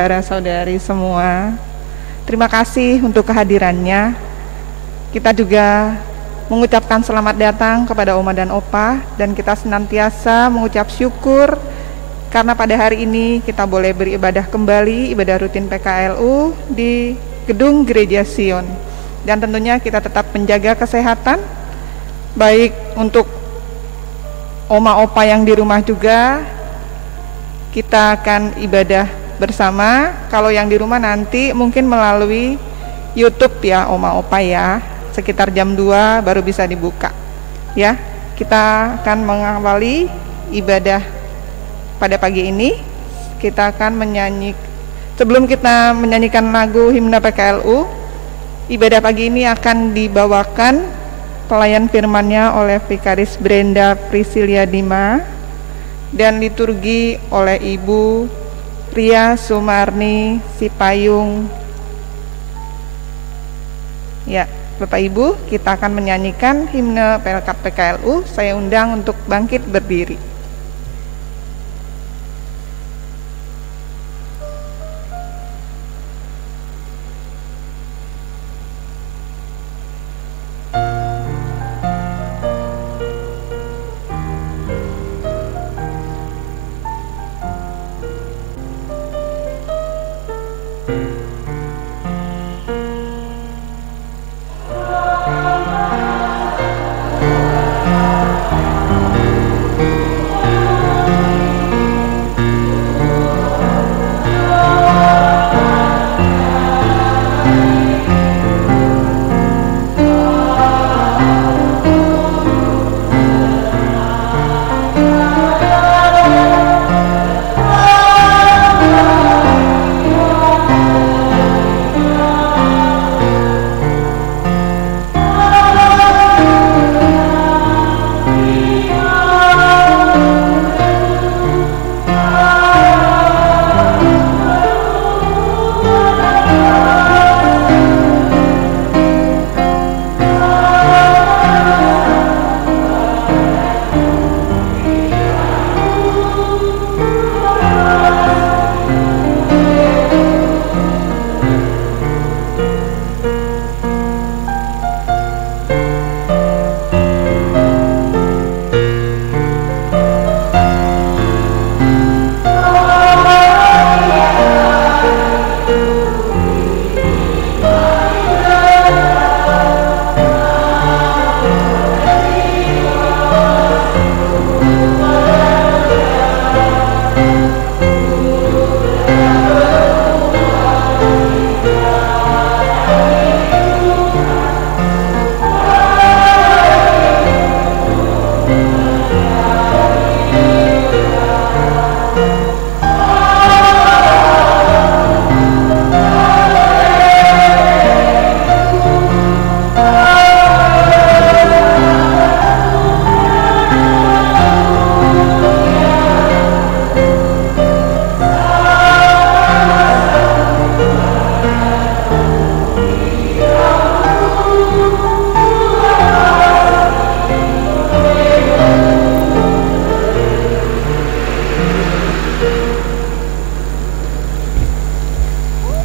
saudara-saudari semua, terima kasih untuk kehadirannya. Kita juga mengucapkan selamat datang kepada Oma dan Opa, dan kita senantiasa mengucap syukur karena pada hari ini kita boleh beribadah kembali, ibadah rutin PKLU di Gedung Gereja Sion. Dan tentunya kita tetap menjaga kesehatan, baik untuk Oma Opa yang di rumah juga. Kita akan ibadah bersama. Kalau yang di rumah nanti mungkin melalui YouTube ya Oma Opa ya, sekitar jam 2 baru bisa dibuka ya. Kita akan mengawali ibadah pada pagi ini. Kita akan sebelum kita menyanyikan lagu himne PKLU, ibadah pagi ini akan dibawakan pelayan firman-Nya oleh Vikaris Brenda Priscilia Dima dan liturgi oleh Ibu Ria Sumarni Sipayung. Ya, Bapak Ibu, kita akan menyanyikan himne PKLU. Saya undang untuk bangkit berdiri.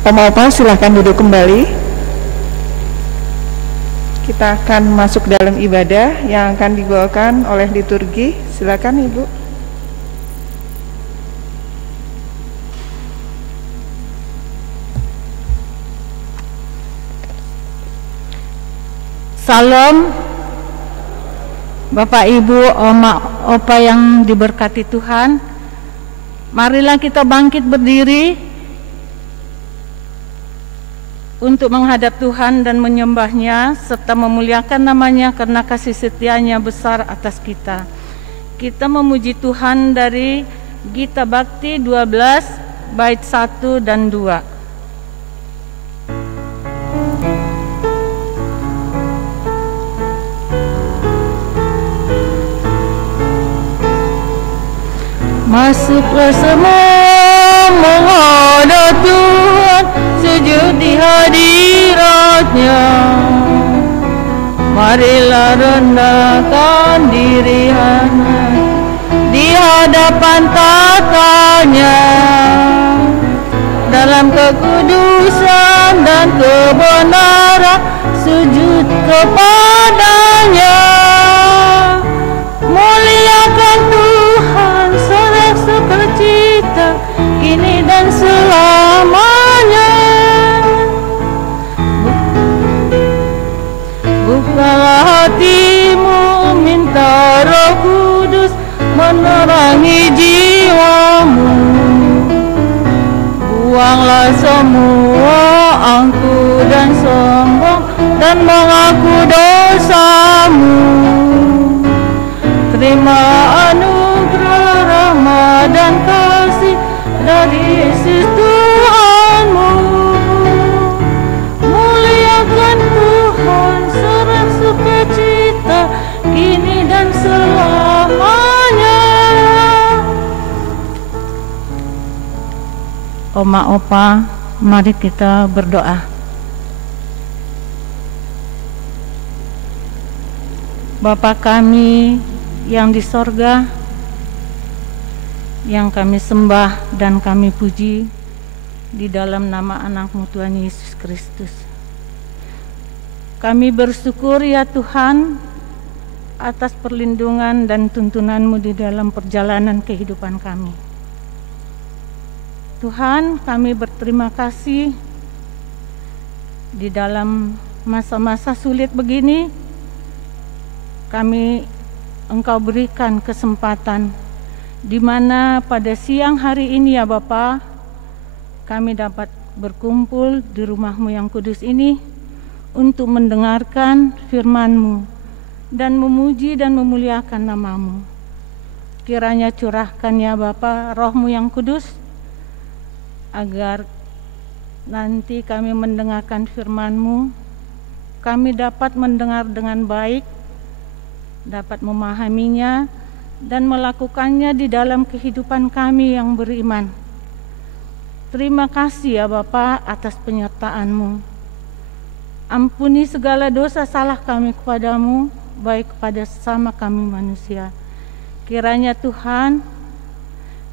Oma Opa silahkan duduk kembali. Kita akan masuk dalam ibadah yang akan dibawakan oleh liturgi. Silakan Ibu. Salam Bapak Ibu, Oma Opa yang diberkati Tuhan. Marilah kita bangkit berdiri untuk menghadap Tuhan dan menyembah-Nya serta memuliakan nama-Nya karena kasih setia-Nya besar atas kita. Kita memuji Tuhan dari Gita Bhakti 12 bait 1 dan 2. Masuklah semua menghadap Tuhan, sujud di hadirat-Nya. Marilah rendahkan diri di hadapan tata-Nya. dalam kekudusan dan kebenaran, sujud kepadanya. Muliakan Tuhan, sorak sukacita, kini dan selamanya. Bukalah hatimu, minta Roh Kudus menerangi jiwamu. Buanglah semua angku dan sombong, dan mengaku dosamu. Terima anugerah, rahmat dan kasih dari Yesus Tuhanmu. Muliakan Tuhan, sorak sukacita, kini dan selamanya. Oma Opa, mari kita berdoa. Bapa kami yang di sorga, yang kami sembah dan kami puji di dalam nama anak-Mu Tuhan Yesus Kristus. Kami bersyukur ya Tuhan atas perlindungan dan tuntunan-Mu di dalam perjalanan kehidupan kami. Tuhan, kami berterima kasih di dalam masa-masa sulit begini, Engkau berikan kesempatan di mana pada siang hari ini ya Bapa, kami dapat berkumpul di rumah-Mu yang kudus ini untuk mendengarkan firman-Mu dan memuji dan memuliakan nama-Mu. Kiranya curahkan ya Bapa Roh-Mu yang kudus, agar nanti kami mendengarkan firman-Mu, kami dapat mendengar dengan baik, dapat memahaminya dan melakukannya di dalam kehidupan kami yang beriman. Terima kasih ya Bapa atas penyertaan-Mu. Ampuni segala dosa salah kami kepadamu, baik kepada sesama kami manusia. Kiranya Tuhan,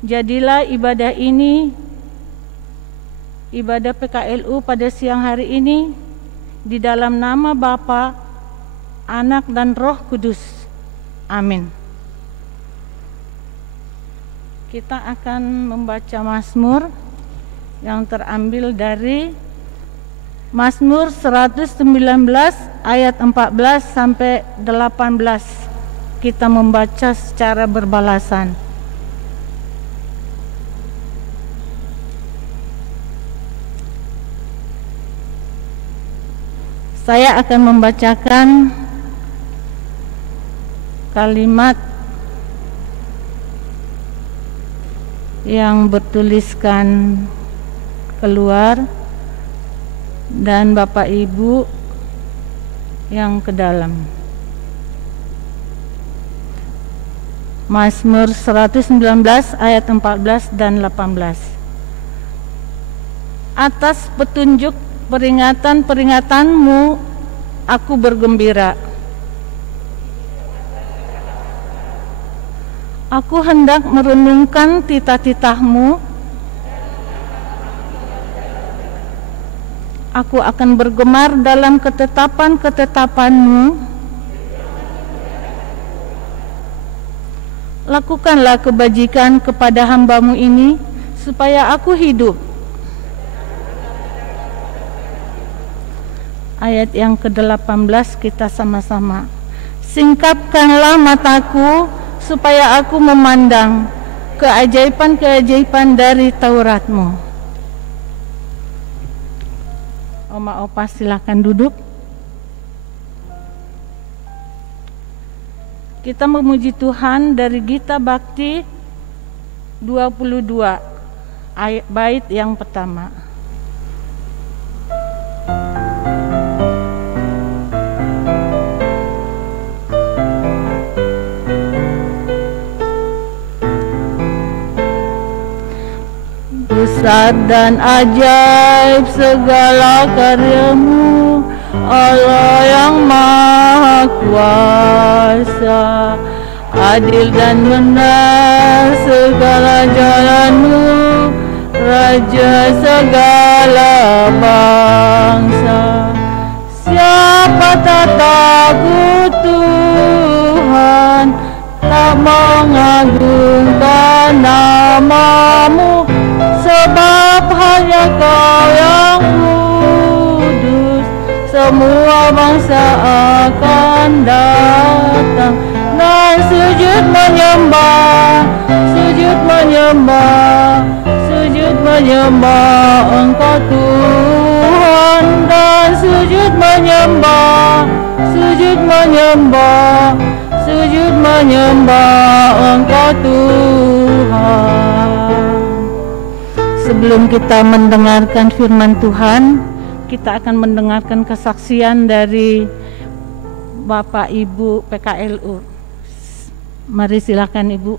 jadilah ibadah ini, ibadah PKLU pada siang hari ini, di dalam nama Bapa, Anak dan Roh Kudus. Amin. Kita akan membaca Mazmur yang terambil dari Mazmur 119 ayat 14 sampai 18. Kita membaca secara berbalasan. Saya akan membacakan kalimat yang bertuliskan keluar dan Bapak Ibu yang ke dalam. Mazmur 119 ayat 14 dan 18. Atas petunjuk peringatan-peringatanmu aku bergembira. Aku hendak merenungkan titah-titah-Mu. Aku akan bergemar dalam ketetapan-ketetapan-Mu. Lakukanlah kebajikan kepada hamba-Mu ini, supaya aku hidup. Ayat yang ke-18 kita sama-sama. Singkapkanlah mataku, supaya aku memandang keajaiban-keajaiban dari Taurat-Mu. Oma Opa silakan duduk. Kita memuji Tuhan dari Gita Bakti 22 bait yang pertama. Besar dan ajaib segala karya-Mu, Allah yang Maha Kuasa. Adil dan benar segala jalan-Mu, Raja segala bangsa. Siapa tak takut Tuhan, tak mengagungkan nama-Mu, sebab hanya Kau yang kudus. Semua bangsa akan datang dan sujud menyembah, sujud menyembah, sujud menyembah Engkau Tuhan, dan sujud menyembah, sujud menyembah, sujud menyembah Engkau Tuhan. Sebelum kita mendengarkan firman Tuhan, kita akan mendengarkan kesaksian dari Bapak Ibu PKLU. Mari silakan Ibu.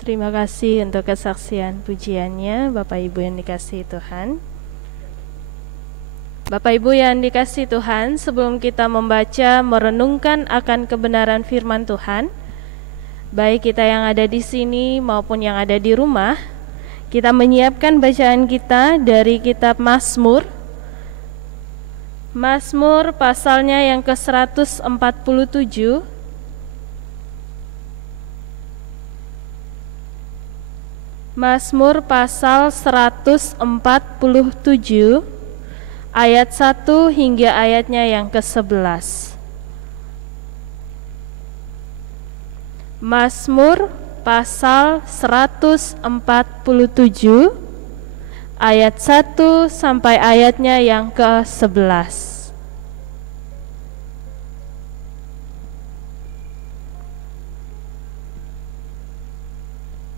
Terima kasih untuk kesaksian pujiannya, Bapak Ibu yang dikasihi Tuhan. Bapak Ibu yang dikasihi Tuhan, sebelum kita membaca, merenungkan akan kebenaran firman Tuhan, baik kita yang ada di sini maupun yang ada di rumah, Kita menyiapkan bacaan kita dari kitab Mazmur. Mazmur pasalnya yang ke-147. Mazmur pasal 147 ayat 1 hingga ayatnya yang ke-11. Mazmur pasal 147 ayat 1 sampai ayatnya yang ke-11.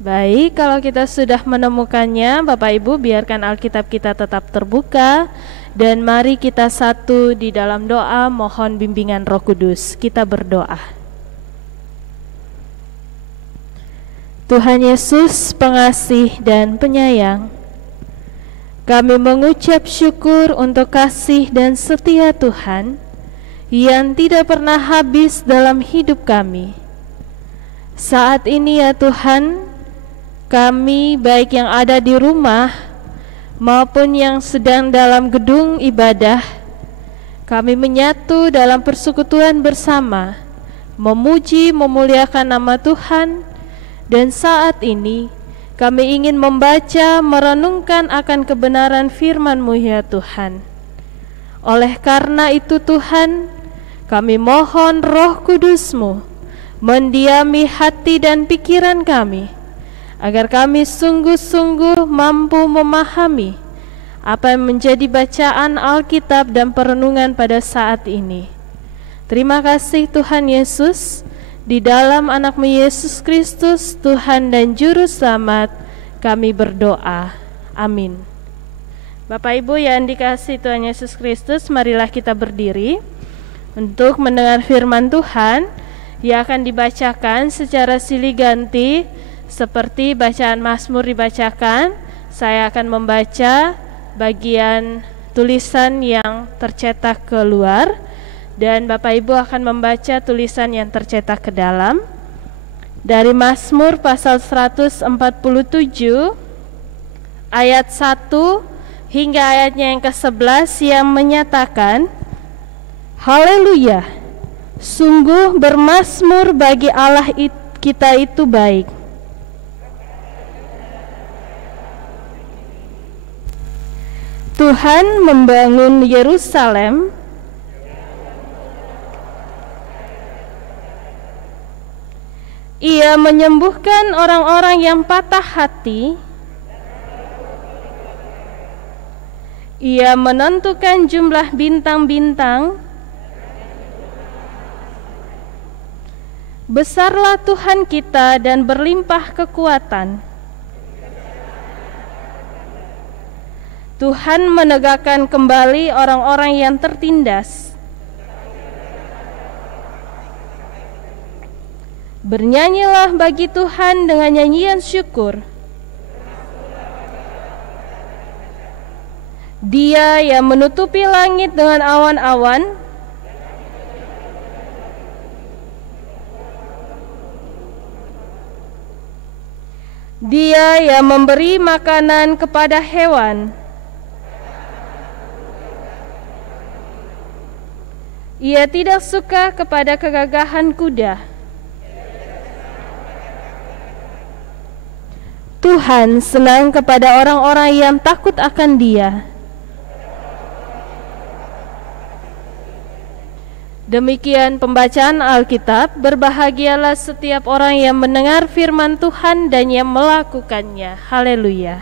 Baik, kalau kita sudah menemukannya, Bapak Ibu, biarkan Alkitab kita tetap terbuka dan mari kita satu di dalam doa mohon bimbingan Roh Kudus. Kita berdoa. Tuhan Yesus, pengasih dan penyayang, kami mengucap syukur untuk kasih dan setia Tuhan yang tidak pernah habis dalam hidup kami. Saat ini ya Tuhan, kami baik yang ada di rumah maupun yang sedang dalam gedung ibadah, kami menyatu dalam persekutuan bersama, memuji memuliakan nama Tuhan. Dan saat ini kami ingin membaca, merenungkan akan kebenaran firman-Mu ya Tuhan. Oleh karena itu Tuhan, kami mohon Roh Kudus-Mu mendiami hati dan pikiran kami, agar kami sungguh-sungguh mampu memahami apa yang menjadi bacaan Alkitab dan perenungan pada saat ini. Terima kasih Tuhan Yesus. Di dalam anak-Mu Yesus Kristus, Tuhan dan Juru Selamat, kami berdoa. Amin. Bapak Ibu yang dikasihi Tuhan Yesus Kristus, marilah kita berdiri untuk mendengar firman Tuhan yang akan dibacakan secara silih ganti. Seperti bacaan Mazmur dibacakan, saya akan membaca bagian tulisan yang tercetak keluar, dan Bapak Ibu akan membaca tulisan yang tercetak ke dalam. Dari Mazmur pasal 147 ayat 1 hingga ayatnya yang ke-11 yang menyatakan, Haleluya, sungguh bermazmur bagi Allah kita itu baik. Tuhan membangun Yerusalem, Ia menyembuhkan orang-orang yang patah hati. Ia menentukan jumlah bintang-bintang. Besarlah Tuhan kita dan berlimpah kekuatan. Tuhan menegakkan kembali orang-orang yang tertindas. Bernyanyilah bagi Tuhan dengan nyanyian syukur. Dia yang menutupi langit dengan awan-awan, Dia yang memberi makanan kepada hewan, Ia tidak suka kepada kegagahan kuda. Tuhan senang kepada orang-orang yang takut akan Dia. Demikian pembacaan Alkitab. Berbahagialah setiap orang yang mendengar firman Tuhan dan yang melakukannya. Haleluya.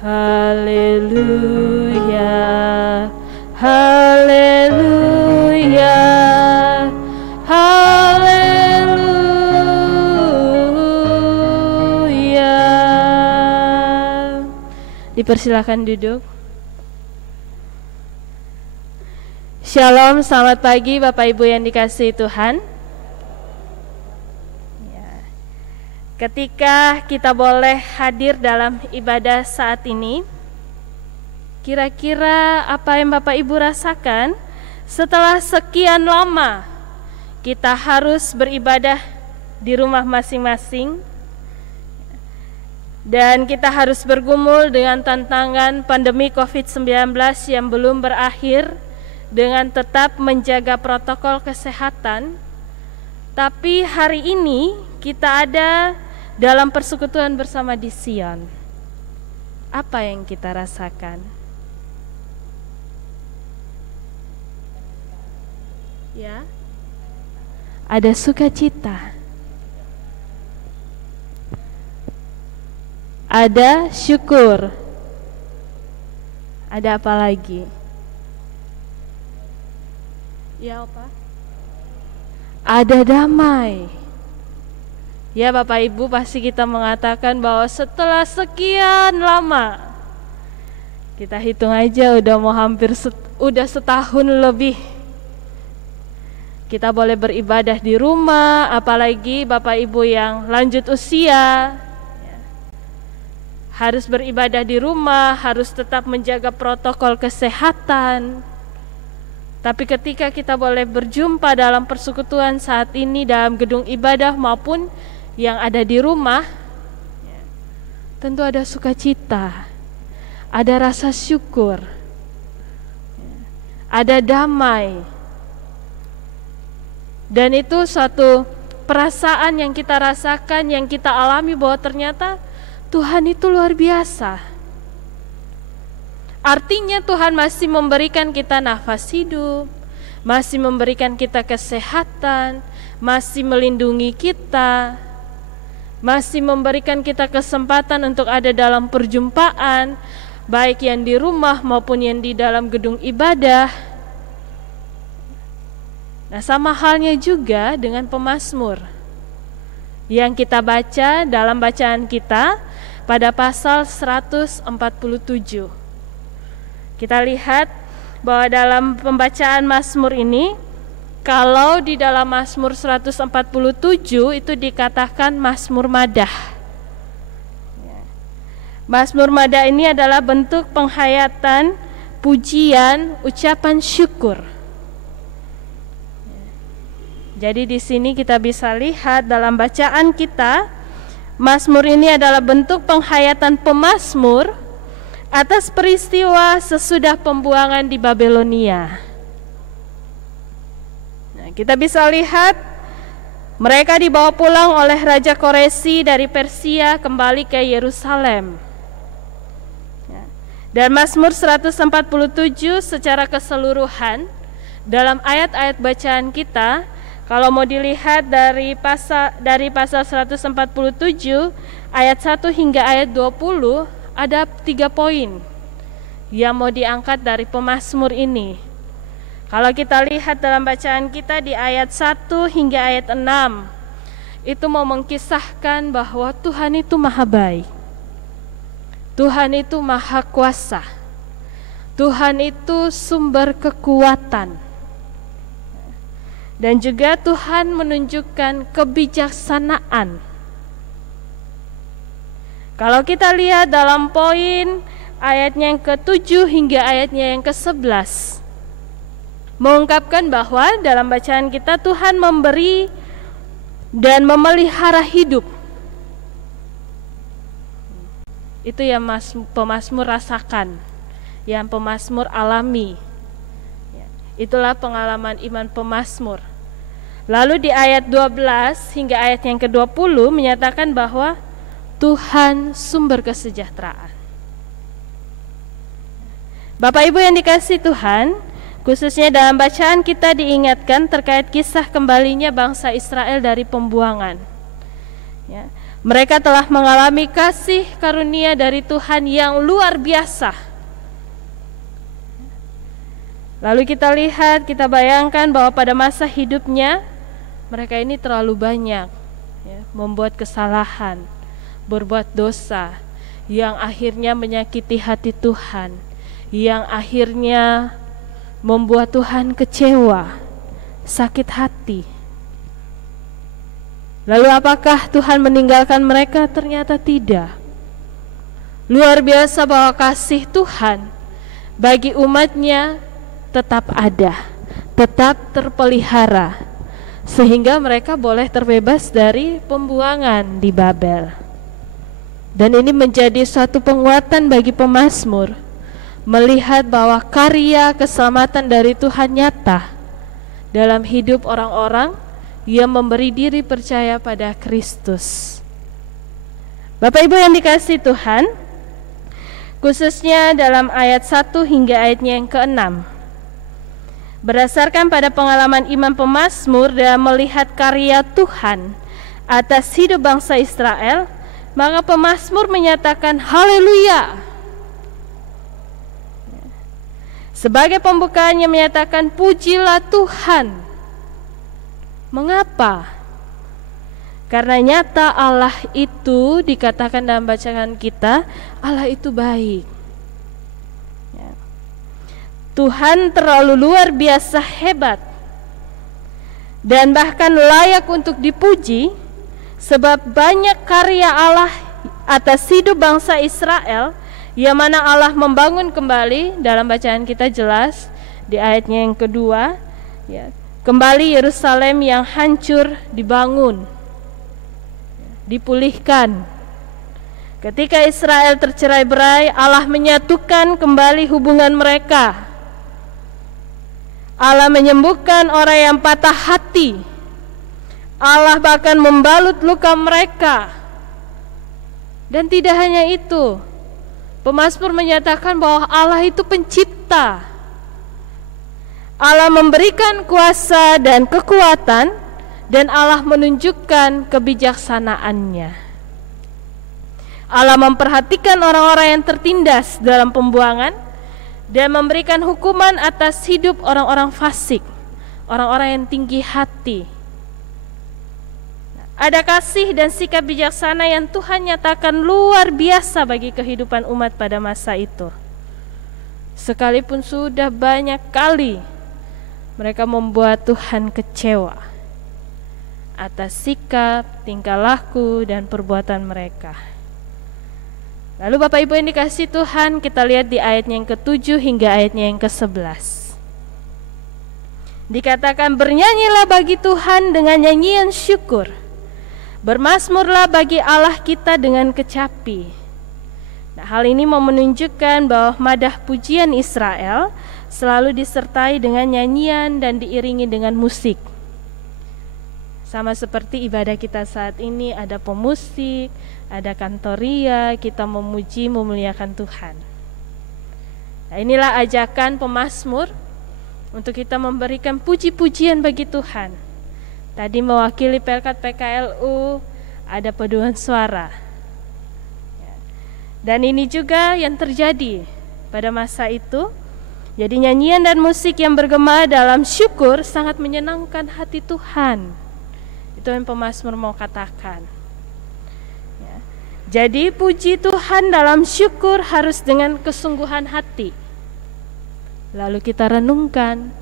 Haleluya. Haleluya. Haleluya. Dipersilakan duduk. Shalom, selamat pagi Bapak Ibu yang dikasihi Tuhan. Ya. Ketika kita boleh hadir dalam ibadah saat ini, kira-kira apa yang Bapak Ibu rasakan setelah sekian lama kita harus beribadah di rumah masing-masing. Dan kita harus bergumul dengan tantangan pandemi COVID-19 yang belum berakhir dengan tetap menjaga protokol kesehatan. Tapi hari ini kita ada dalam persekutuan bersama di Sion. Apa yang kita rasakan? Ya, ada sukacita, ada syukur, ada apa lagi? Ya, apa? Ada damai. Ya, Bapak Ibu, pasti kita mengatakan bahwa setelah sekian lama, kita hitung aja udah mau hampir setahun lebih, kita boleh beribadah di rumah, apalagi Bapak Ibu yang lanjut usia, harus beribadah di rumah, harus tetap menjaga protokol kesehatan. Tapi ketika kita boleh berjumpa dalam persekutuan saat ini dalam gedung ibadah maupun yang ada di rumah, tentu ada sukacita, ada rasa syukur, ada damai. Dan itu suatu perasaan yang kita rasakan, yang kita alami bahwa ternyata Tuhan itu luar biasa. Artinya Tuhan masih memberikan kita nafas hidup, masih memberikan kita kesehatan, masih melindungi kita, masih memberikan kita kesempatan untuk ada dalam perjumpaan, baik yang di rumah maupun yang di dalam gedung ibadah. Nah, sama halnya juga dengan pemazmur yang kita baca dalam bacaan kita pada pasal 147. Kita lihat bahwa dalam pembacaan Mazmur ini, kalau di dalam Mazmur 147 itu dikatakan Mazmur Madah. Mazmur Madah ini adalah bentuk penghayatan, pujian, ucapan syukur. Jadi di sini kita bisa lihat dalam bacaan kita, Mazmur ini adalah bentuk penghayatan pemazmur atas peristiwa sesudah pembuangan di Babelonia. Nah, kita bisa lihat mereka dibawa pulang oleh Raja Koresi dari Persia kembali ke Yerusalem. Dan Mazmur 147 secara keseluruhan dalam ayat-ayat bacaan kita, kalau mau dilihat dari pasal 147 ayat 1 hingga ayat 20, ada 3 poin yang mau diangkat dari pemazmur ini. Kalau kita lihat dalam bacaan kita di ayat 1 hingga ayat 6, itu mau mengkisahkan bahwa Tuhan itu maha baik, Tuhan itu maha kuasa, Tuhan itu sumber kekuatan. Dan juga Tuhan menunjukkan kebijaksanaan. Kalau kita lihat dalam poin ayatnya yang ke-7 hingga ayatnya yang ke-11, mengungkapkan bahwa dalam bacaan kita Tuhan memberi dan memelihara hidup. Itu yang pemazmur rasakan, yang pemazmur alami. Itulah pengalaman iman pemazmur. Lalu di ayat 12 hingga ayat yang ke-20 menyatakan bahwa Tuhan sumber kesejahteraan. Bapak Ibu yang dikasihi Tuhan, khususnya dalam bacaan kita diingatkan terkait kisah kembalinya bangsa Israel dari pembuangan. Ya, mereka telah mengalami kasih karunia dari Tuhan yang luar biasa. Lalu kita lihat, kita bayangkan bahwa pada masa hidupnya mereka ini terlalu banyak membuat kesalahan, berbuat dosa yang akhirnya menyakiti hati Tuhan, yang akhirnya membuat Tuhan kecewa, sakit hati. Lalu apakah Tuhan meninggalkan mereka? Ternyata tidak. Luar biasa bahwa kasih Tuhan bagi umatnya tetap ada, tetap terpelihara sehingga mereka boleh terbebas dari pembuangan di Babel. Dan ini menjadi suatu penguatan bagi pemazmur, melihat bahwa karya keselamatan dari Tuhan nyata dalam hidup orang-orang yang memberi diri percaya pada Kristus. Bapak Ibu yang dikasihi Tuhan, khususnya dalam ayat 1 hingga ayatnya yang ke-6, berdasarkan pada pengalaman iman pemazmur dan melihat karya Tuhan atas hidup bangsa Israel, maka pemazmur menyatakan haleluya. Sebagai pembukaannya menyatakan pujilah Tuhan. Mengapa? Karena nyata Allah itu, dikatakan dalam bacaan kita, Allah itu baik. Ya. Tuhan terlalu luar biasa hebat dan bahkan layak untuk dipuji, sebab banyak karya Allah atas hidup bangsa Israel, yang mana Allah membangun kembali. Dalam bacaan kita jelas di ayatnya yang kedua, ya, kembali Yerusalem yang hancur dibangun, dipulihkan. Ketika Israel tercerai-berai, Allah menyatukan kembali hubungan mereka. Allah menyembuhkan orang yang patah hati. Allah bahkan membalut luka mereka. Dan tidak hanya itu, pemazmur menyatakan bahwa Allah itu pencipta. Allah memberikan kuasa dan kekuatan, dan Allah menunjukkan kebijaksanaannya. Allah memperhatikan orang-orang yang tertindas dalam pembuangan dan memberikan hukuman atas hidup orang-orang fasik, orang-orang yang tinggi hati. Ada kasih dan sikap bijaksana yang Tuhan nyatakan luar biasa bagi kehidupan umat pada masa itu. Sekalipun sudah banyak kali mereka membuat Tuhan kecewa atas sikap, tingkah laku, dan perbuatan mereka. Lalu Bapak Ibu yang dikasihi Tuhan, kita lihat di ayatnya yang ke-7 hingga ayatnya yang ke-11. Dikatakan, bernyanyilah bagi Tuhan dengan nyanyian syukur, bermazmurlah bagi Allah kita dengan kecapi. Nah, hal ini mau menunjukkan bahwa madah pujian Israel selalu disertai dengan nyanyian dan diiringi dengan musik. Sama seperti ibadah kita saat ini, ada pemusik, ada kantoria, kita memuji, memuliakan Tuhan. Nah, inilah ajakan pemazmur untuk kita memberikan puji-pujian bagi Tuhan. Tadi mewakili Pelkat PKLU, ada paduan suara. Dan ini juga yang terjadi pada masa itu. Jadi nyanyian dan musik yang bergema dalam syukur sangat menyenangkan hati Tuhan. Itu yang pemazmur mau katakan. Ya. Jadi puji Tuhan dalam syukur harus dengan kesungguhan hati. Lalu kita renungkan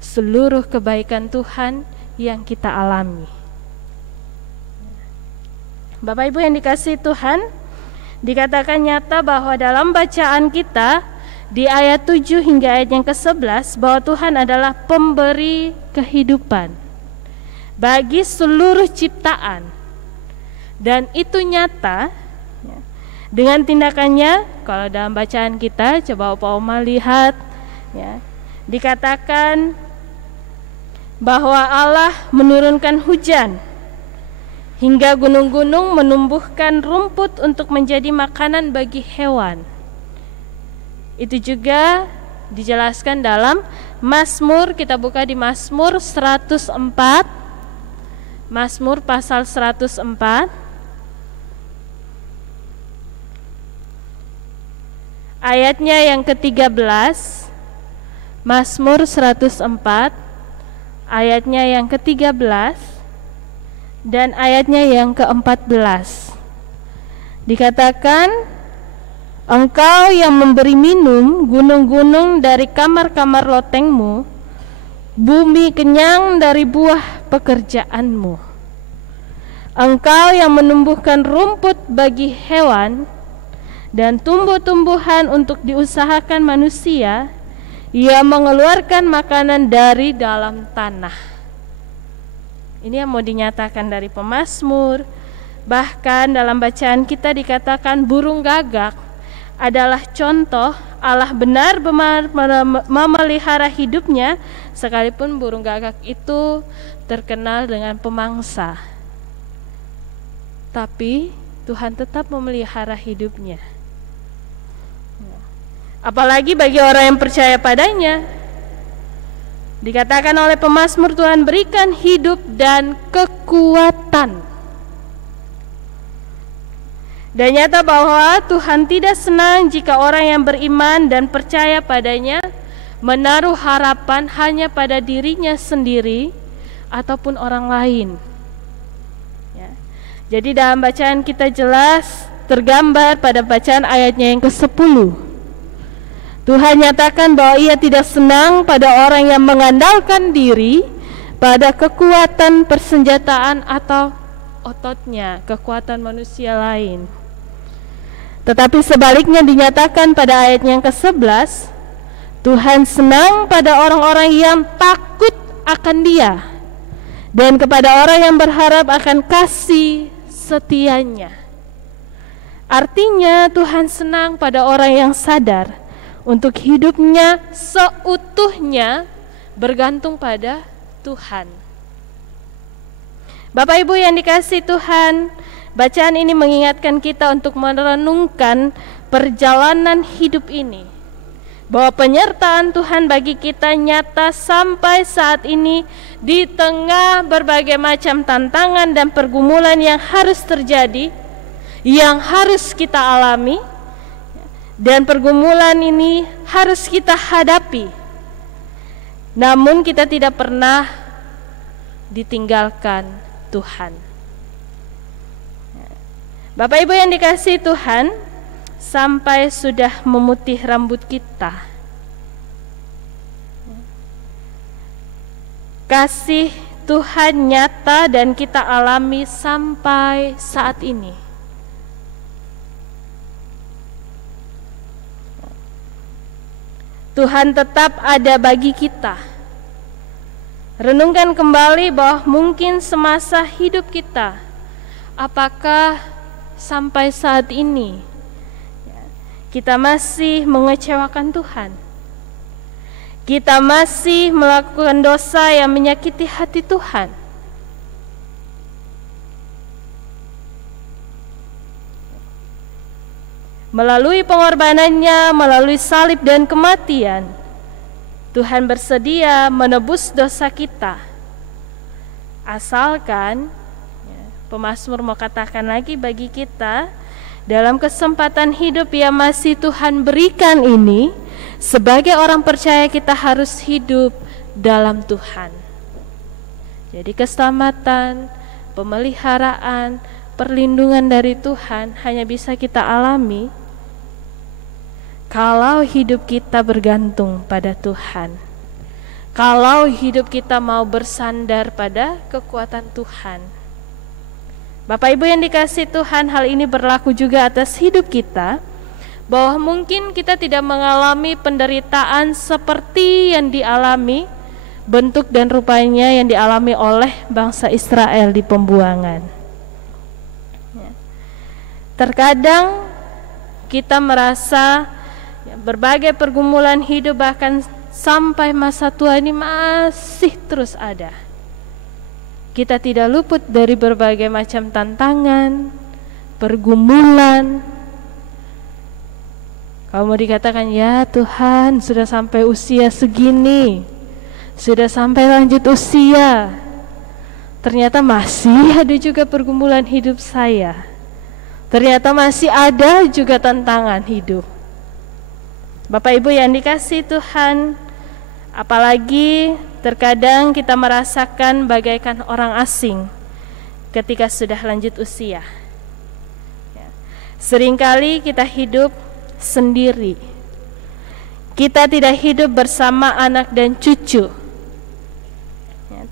seluruh kebaikan Tuhan yang kita alami. Bapak Ibu yang dikasihi Tuhan, dikatakan nyata bahwa dalam bacaan kita di ayat 7 hingga ayat yang ke-11 bahwa Tuhan adalah pemberi kehidupan bagi seluruh ciptaan. Dan itu nyata ya, dengan tindakannya. Kalau dalam bacaan kita, coba Opa Oma lihat ya, dikatakan bahwa Allah menurunkan hujan hingga gunung-gunung menumbuhkan rumput untuk menjadi makanan bagi hewan. Itu juga dijelaskan dalam Mazmur. Kita buka di Mazmur 104, Mazmur pasal 104 ayatnya yang ke-13. Mazmur 104 ayatnya yang ke-13 dan ayatnya yang ke-14. Dikatakan, Engkau yang memberi minum gunung-gunung dari kamar-kamar lotengmu, bumi kenyang dari buah pekerjaanmu. Engkau yang menumbuhkan rumput bagi hewan dan tumbuh-tumbuhan untuk diusahakan manusia, Ia mengeluarkan makanan dari dalam tanah. Ini yang mau dinyatakan dari pemazmur. Bahkan dalam bacaan kita dikatakan burung gagak adalah contoh Allah benar-benar memelihara hidupnya, sekalipun burung gagak itu terkenal dengan pemangsa. Tapi Tuhan tetap memelihara hidupnya. Apalagi bagi orang yang percaya padanya. Dikatakan oleh pemazmur, Tuhan berikan hidup dan kekuatan. Dan nyata bahwa Tuhan tidak senang jika orang yang beriman dan percaya padanya menaruh harapan hanya pada dirinya sendiri ataupun orang lain. Ya. Jadi dalam bacaan kita jelas tergambar pada bacaan ayatnya yang ke-10. Tuhan nyatakan bahwa Ia tidak senang pada orang yang mengandalkan diri pada kekuatan persenjataan atau ototnya, kekuatan manusia lain. Tetapi sebaliknya dinyatakan pada ayat yang ke-11, Tuhan senang pada orang-orang yang takut akan Dia dan kepada orang yang berharap akan kasih setianya. Artinya Tuhan senang pada orang yang sadar untuk hidupnya seutuhnya bergantung pada Tuhan. Bapak Ibu yang dikasihi Tuhan, bacaan ini mengingatkan kita untuk merenungkan perjalanan hidup ini, bahwa penyertaan Tuhan bagi kita nyata sampai saat ini di tengah berbagai macam tantangan dan pergumulan yang harus terjadi, yang harus kita alami. Dan pergumulan ini harus kita hadapi. Namun kita tidak pernah ditinggalkan Tuhan. Bapak Ibu yang dikasihi Tuhan, sampai sudah memutih rambut kita, kasih Tuhan nyata dan kita alami sampai saat ini. Tuhan tetap ada bagi kita. Renungkan kembali bahwa mungkin semasa hidup kita, apakah sampai saat ini kita masih mengecewakan Tuhan? Kita masih melakukan dosa yang menyakiti hati Tuhan? Melalui pengorbanannya, melalui salib dan kematian, Tuhan bersedia menebus dosa kita. Asalkan, pemazmur mau katakan lagi bagi kita, dalam kesempatan hidup yang masih Tuhan berikan ini, sebagai orang percaya kita harus hidup dalam Tuhan. Jadi keselamatan, pemeliharaan, perlindungan dari Tuhan hanya bisa kita alami kalau hidup kita bergantung pada Tuhan. Kalau hidup kita mau bersandar pada kekuatan Tuhan. Bapak Ibu yang dikasihi Tuhan, hal ini berlaku juga atas hidup kita, bahwa mungkin kita tidak mengalami penderitaan seperti yang dialami, bentuk dan rupanya yang dialami oleh bangsa Israel di pembuangan. Terkadang kita merasa berbagai pergumulan hidup bahkan sampai masa tua ini masih terus ada. Kita tidak luput dari berbagai macam tantangan, pergumulan. Kalau mau dikatakan, ya Tuhan sudah sampai usia segini, sudah sampai lanjut usia, ternyata masih ada juga pergumulan hidup saya. Ternyata masih ada juga tantangan hidup. Bapak Ibu yang dikasihi Tuhan, apalagi terkadang kita merasakan bagaikan orang asing ketika sudah lanjut usia. Seringkali kita hidup sendiri. Kita tidak hidup bersama anak dan cucu.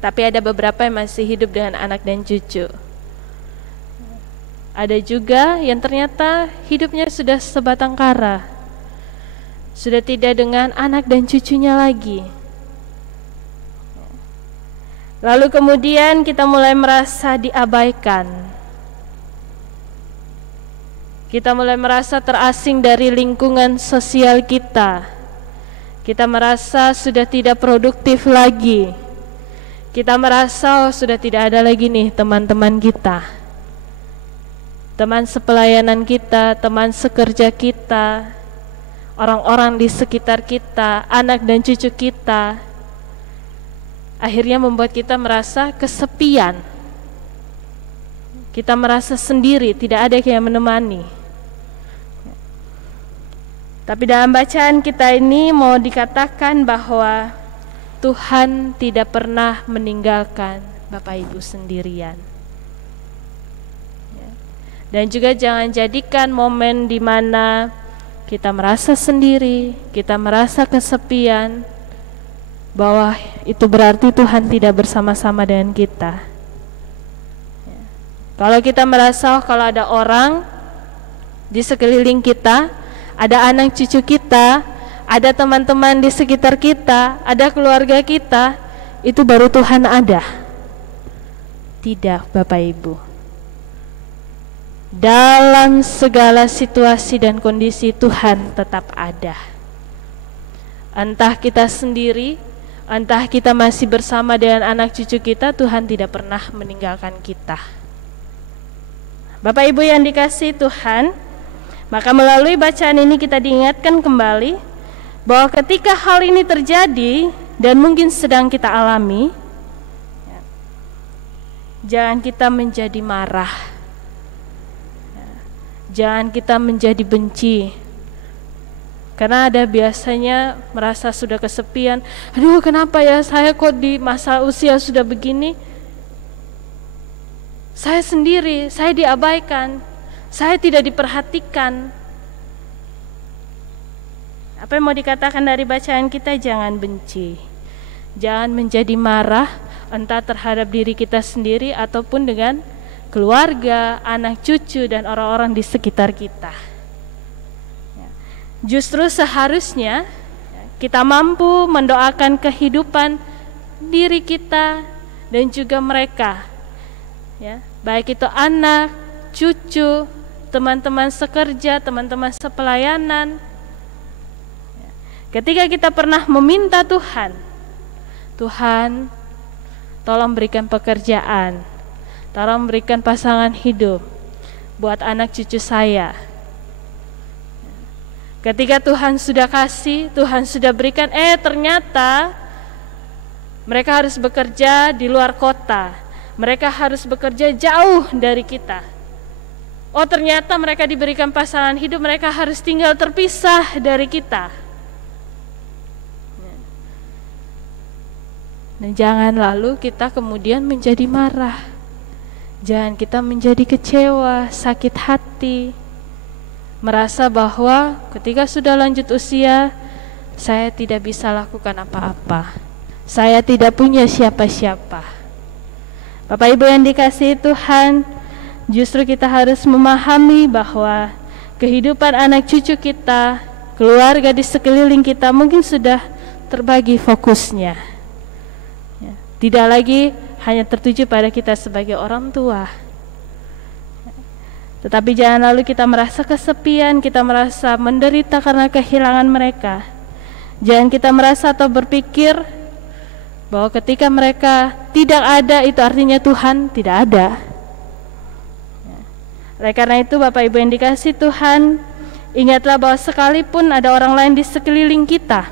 Tapi ada beberapa yang masih hidup dengan anak dan cucu. Ada juga yang ternyata hidupnya sudah sebatang kara, sudah tidak dengan anak dan cucunya lagi. Lalu kemudian kita mulai merasa diabaikan. Kita mulai merasa terasing dari lingkungan sosial kita. Kita merasa sudah tidak produktif lagi. Kita merasa sudah tidak ada lagi nih teman-teman kita, teman sepelayanan kita, teman sekerja kita, orang-orang di sekitar kita, anak dan cucu kita. Akhirnya membuat kita merasa kesepian. Kita merasa sendiri, tidak ada yang menemani. Tapi dalam bacaan kita ini mau dikatakan bahwa Tuhan tidak pernah meninggalkan Bapak Ibu sendirian. Dan juga jangan jadikan momen di mana kita merasa sendiri, kita merasa kesepian, bahwa itu berarti Tuhan tidak bersama-sama dengan kita. Kalau kita merasa kalau ada orang di sekeliling kita, ada anak cucu kita, ada teman-teman di sekitar kita, ada keluarga kita, itu baru Tuhan ada. Tidak, Bapak Ibu. Dalam segala situasi dan kondisi Tuhan tetap ada. Entah kita sendiri, entah kita masih bersama dengan anak cucu kita, Tuhan tidak pernah meninggalkan kita. Bapak Ibu yang dikasihi Tuhan, maka melalui bacaan ini kita diingatkan kembali bahwa ketika hal ini terjadi dan mungkin sedang kita alami, jangan kita menjadi marah, jangan kita menjadi benci. Karena ada biasanya merasa sudah kesepian, aduh kenapa ya saya kok di masa usia sudah begini, saya sendiri, saya diabaikan, saya tidak diperhatikan. Apa yang mau dikatakan dari bacaan kita? Jangan benci, jangan menjadi marah, entah terhadap diri kita sendiri ataupun dengan keluarga, anak cucu dan orang-orang di sekitar kita. Justru seharusnya kita mampu mendoakan kehidupan diri kita dan juga mereka, ya, baik itu anak, cucu, teman-teman sekerja, teman-teman sepelayanan. Ketika kita pernah meminta Tuhan, Tuhan tolong berikan pekerjaan, tolong berikan pasangan hidup buat anak cucu saya. Ketika Tuhan sudah kasih, Tuhan sudah berikan, ternyata mereka harus bekerja di luar kota, mereka harus bekerja jauh dari kita. Oh ternyata mereka diberikan pasangan hidup, mereka harus tinggal terpisah dari kita. Dan jangan lalu kita kemudian menjadi marah, jangan kita menjadi kecewa, sakit hati, merasa bahwa ketika sudah lanjut usia, saya tidak bisa lakukan apa-apa, saya tidak punya siapa-siapa. Bapak Ibu yang dikasihi Tuhan, justru kita harus memahami bahwa kehidupan anak cucu kita, keluarga di sekeliling kita mungkin sudah terbagi fokusnya, ya, tidak lagi hanya tertuju pada kita sebagai orang tua. Tetapi jangan lalu kita merasa kesepian, kita merasa menderita karena kehilangan mereka. Jangan kita merasa atau berpikir bahwa ketika mereka tidak ada itu artinya Tuhan tidak ada. Oleh karena itu Bapak Ibu yang dikasihi Tuhan, ingatlah bahwa sekalipun ada orang lain di sekeliling kita,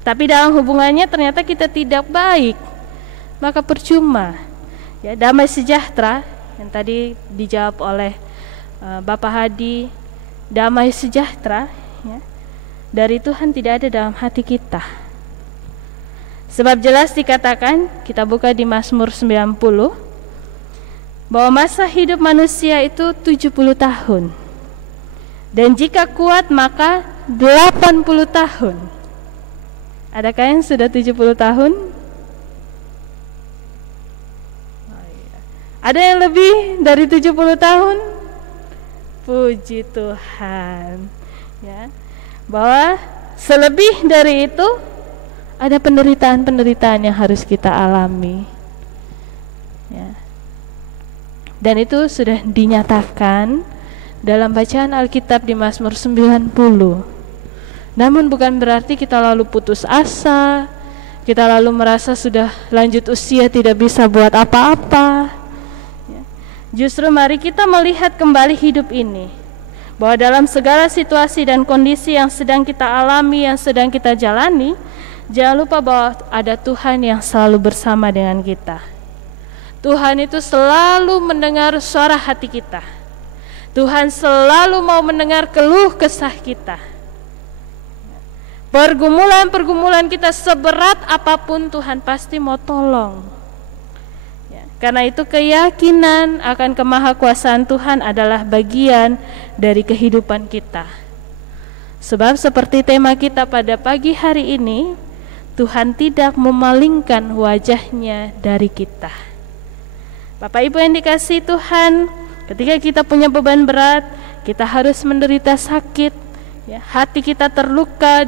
tapi dalam hubungannya ternyata kita tidak baik, maka percuma. Ya, damai sejahtera yang tadi dijawab oleh Bapak Hadi, damai sejahtera, ya, dari Tuhan tidak ada dalam hati kita. Sebab jelas dikatakan, kita buka di Mazmur 90, bahwa masa hidup manusia itu 70 tahun. Dan jika kuat maka 80 tahun. Adakah yang sudah 70 tahun? Ada yang lebih dari 70 tahun? Puji Tuhan, ya, bahwa selebih dari itu ada penderitaan-penderitaan yang harus kita alami. Ya. Dan itu sudah dinyatakan dalam bacaan Alkitab di Mazmur 90. Namun bukan berarti kita lalu putus asa, kita lalu merasa sudah lanjut usia tidak bisa buat apa-apa. Justru mari kita melihat kembali hidup ini, bahwa dalam segala situasi dan kondisi yang sedang kita alami, yang sedang kita jalani, jangan lupa bahwa ada Tuhan yang selalu bersama dengan kita. Tuhan itu selalu mendengar suara hati kita. Tuhan selalu mau mendengar keluh kesah kita. Pergumulan-pergumulan kita seberat apapun, Tuhan pasti mau tolong. Karena itu keyakinan akan kemahakuasaan Tuhan adalah bagian dari kehidupan kita. Sebab seperti tema kita pada pagi hari ini, Tuhan tidak memalingkan wajahnya dari kita. Bapak Ibu yang dikasihi Tuhan, ketika kita punya beban berat, kita harus menderita sakit, ya, hati kita terluka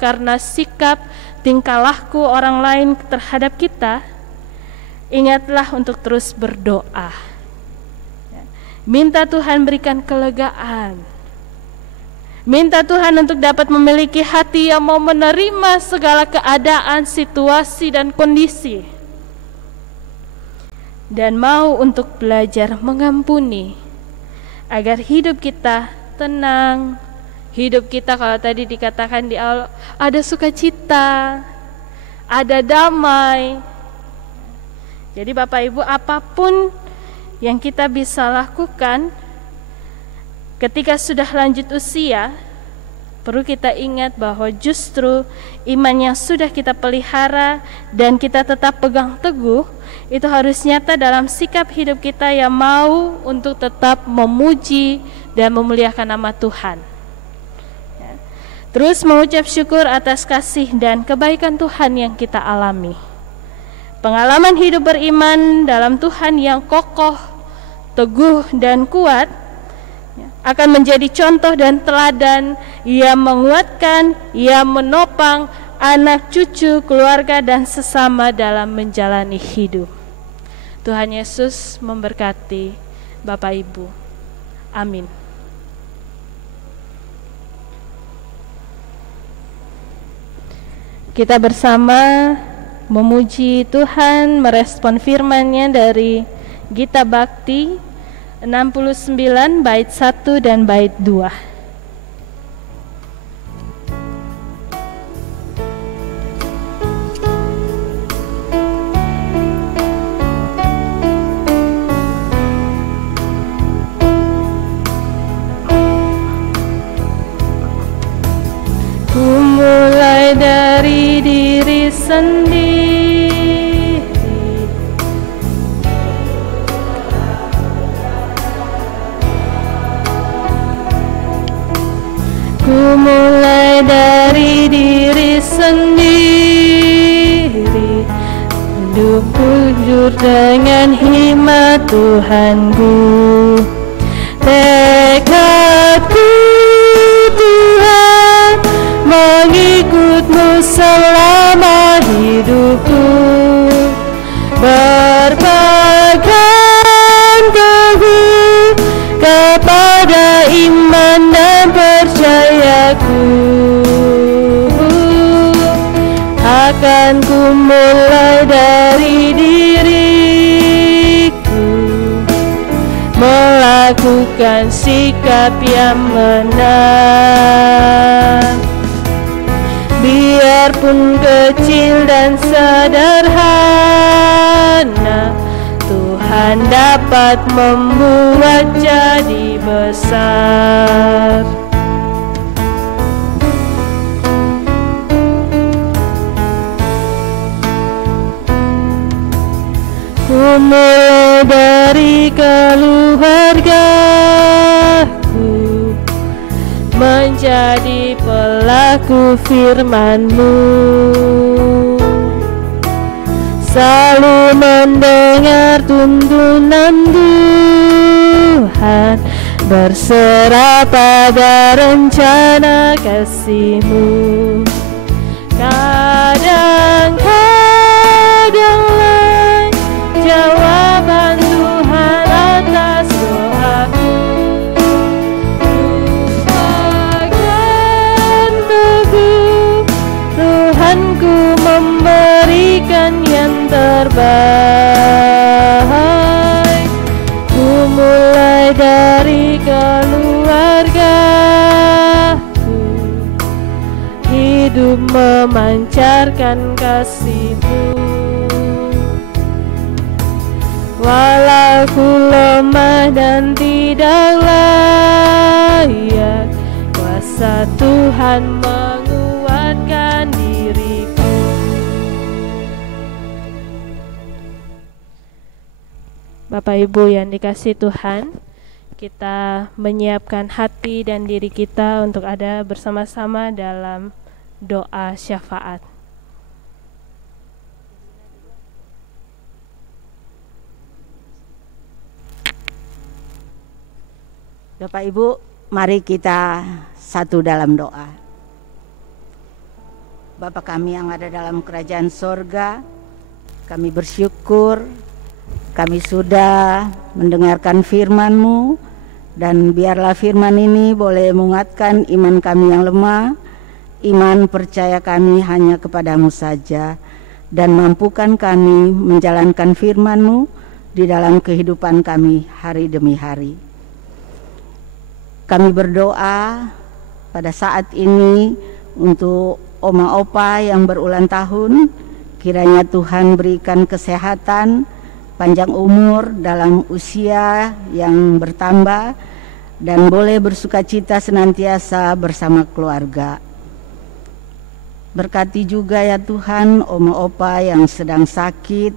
karena sikap tingkah laku orang lain terhadap kita, ingatlah untuk terus berdoa. Minta Tuhan berikan kelegaan. Minta Tuhan untuk dapat memiliki hati yang mau menerima segala keadaan, situasi, dan kondisi. Dan mau untuk belajar mengampuni, agar hidup kita tenang. Hidup kita, kalau tadi dikatakan di awal, ada sukacita, ada damai. Jadi Bapak Ibu, apapun yang kita bisa lakukan ketika sudah lanjut usia, perlu kita ingat bahwa justru iman yang sudah kita pelihara dan kita tetap pegang teguh, itu harus nyata dalam sikap hidup kita yang mau untuk tetap memuji dan memuliakan nama Tuhan. Terus mengucap syukur atas kasih dan kebaikan Tuhan yang kita alami. Pengalaman hidup beriman dalam Tuhan yang kokoh, teguh, dan kuat akan menjadi contoh dan teladan yang menguatkan, yang menopang anak, cucu, keluarga, dan sesama dalam menjalani hidup. Tuhan Yesus memberkati Bapak Ibu. Amin. Kita bersama memuji Tuhan, merespon firman-Nya dari Gita Bakti 69 bait 1 dan bait 2. Ku mulai dari diri sendiri, ku mulai dari diri sendiri, hidup jujur dengan hikmat Tuhanku. Tekadku Tuhan mengikut-Mu selama hidupku, berpegang teguh kepada iman dan percayaku. Akan ku mulai dari diriku, melakukan sikap yang benar. Biarpun kecil dan sederhana, Tuhan dapat membuat jadi besar. Ku mulai dari keluargaku, menjadi pelaku firman-Mu, selalu mendengar tuntunan Tuhan, berserah pada rencana kasih-Mu. Kadang-kadang jawab terbaik. Ku mulai dari keluargaku, hidup memancarkan kasih-Mu. Walau ku lemah dan tidak layak, kuasa Tuhan menguatkan diriku. Bapak Ibu yang dikasihi Tuhan, kita menyiapkan hati dan diri kita untuk ada bersama-sama dalam doa syafaat. Bapak Ibu, mari kita satu dalam doa. Bapa kami yang ada dalam kerajaan sorga, kami bersyukur kami sudah mendengarkan firman-Mu, dan biarlah firman ini boleh menguatkan iman kami yang lemah, iman percaya kami hanya kepadamu saja, dan mampukan kami menjalankan firman-Mu di dalam kehidupan kami hari demi hari. Kami berdoa pada saat ini untuk oma opa yang berulang tahun, kiranya Tuhan berikan kesehatan, panjang umur dalam usia yang bertambah, dan boleh bersukacita senantiasa bersama keluarga. Berkati juga ya Tuhan oma opa yang sedang sakit,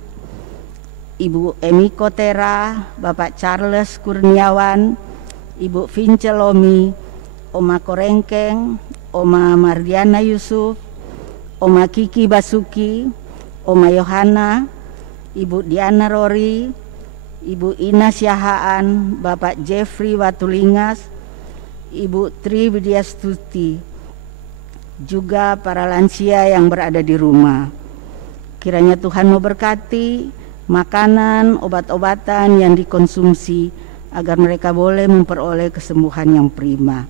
Ibu Emiko Tera, Bapak Charles Kurniawan, Ibu Vince Lomi, Oma Korengkeng, Oma Mardiana Yusuf, Oma Kiki Basuki, Oma Yohana, Ibu Diana Rory, Ibu Ina Syahaan, Bapak Jeffrey Watulingas, Ibu Tri Widyastuti, juga para lansia yang berada di rumah. Kiranya Tuhan memberkati makanan, obat-obatan yang dikonsumsi, agar mereka boleh memperoleh kesembuhan yang prima.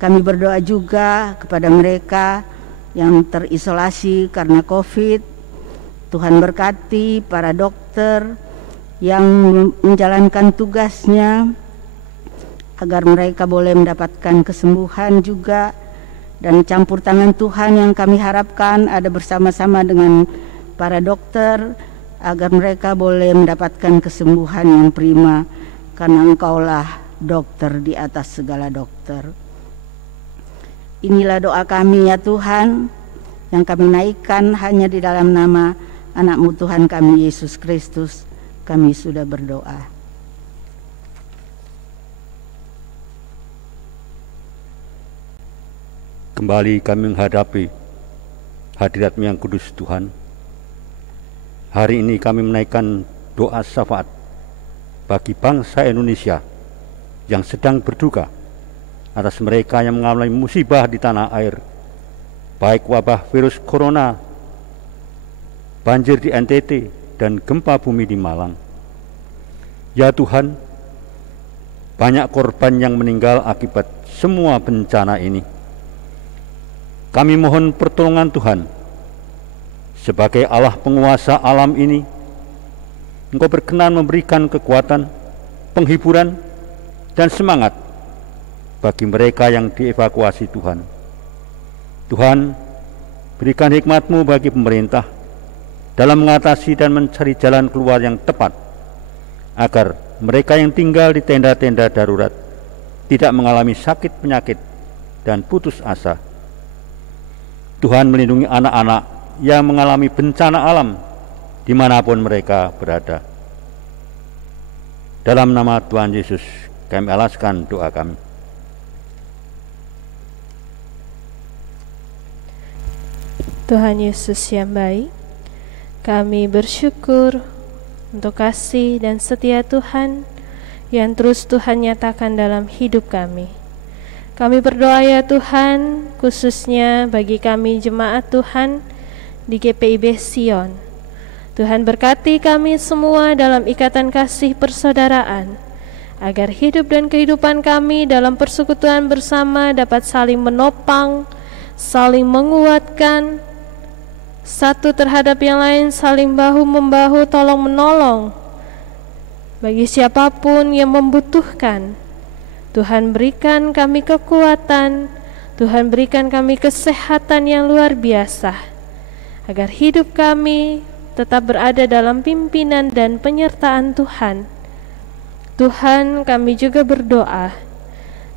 Kami berdoa juga kepada mereka yang terisolasi karena COVID. Tuhan berkati para dokter yang menjalankan tugasnya, agar mereka boleh mendapatkan kesembuhan juga. Dan campur tangan Tuhan yang kami harapkan ada bersama-sama dengan para dokter, agar mereka boleh mendapatkan kesembuhan yang prima, karena Engkaulah dokter di atas segala dokter. Inilah doa kami ya Tuhan, yang kami naikkan hanya di dalam nama anak-Mu Tuhan kami Yesus Kristus. Kami sudah berdoa. Kembali kami menghadapi hadirat-Mu yang kudus Tuhan. Hari ini kami menaikkan doa syafaat bagi bangsa Indonesia yang sedang berduka atas mereka yang mengalami musibah di tanah air, baik wabah virus corona, banjir di NTT, dan gempa bumi di Malang. Ya Tuhan, banyak korban yang meninggal akibat semua bencana ini. Kami mohon pertolongan Tuhan. Sebagai Allah penguasa alam ini, Engkau berkenan memberikan kekuatan, penghiburan, dan semangat bagi mereka yang dievakuasi Tuhan. Tuhan, berikan hikmat-Mu bagi pemerintah dalam mengatasi dan mencari jalan keluar yang tepat, agar mereka yang tinggal di tenda-tenda darurat tidak mengalami sakit penyakit dan putus asa. Tuhan melindungi anak-anak yang mengalami bencana alam dimanapun mereka berada. Dalam nama Tuhan Yesus, kami alaskan doa kami. Tuhan Yesus yang baik, kami bersyukur untuk kasih dan setia Tuhan yang terus Tuhan nyatakan dalam hidup kami. Kami berdoa ya Tuhan, khususnya bagi kami jemaat Tuhan di GPIB Sion. Tuhan berkati kami semua dalam ikatan kasih persaudaraan, agar hidup dan kehidupan kami dalam persekutuan bersama dapat saling menopang, saling menguatkan, satu terhadap yang lain, saling bahu-membahu, tolong-menolong bagi siapapun yang membutuhkan. Tuhan berikan kami kekuatan, Tuhan berikan kami kesehatan yang luar biasa, agar hidup kami tetap berada dalam pimpinan dan penyertaan Tuhan. Tuhan, kami juga berdoa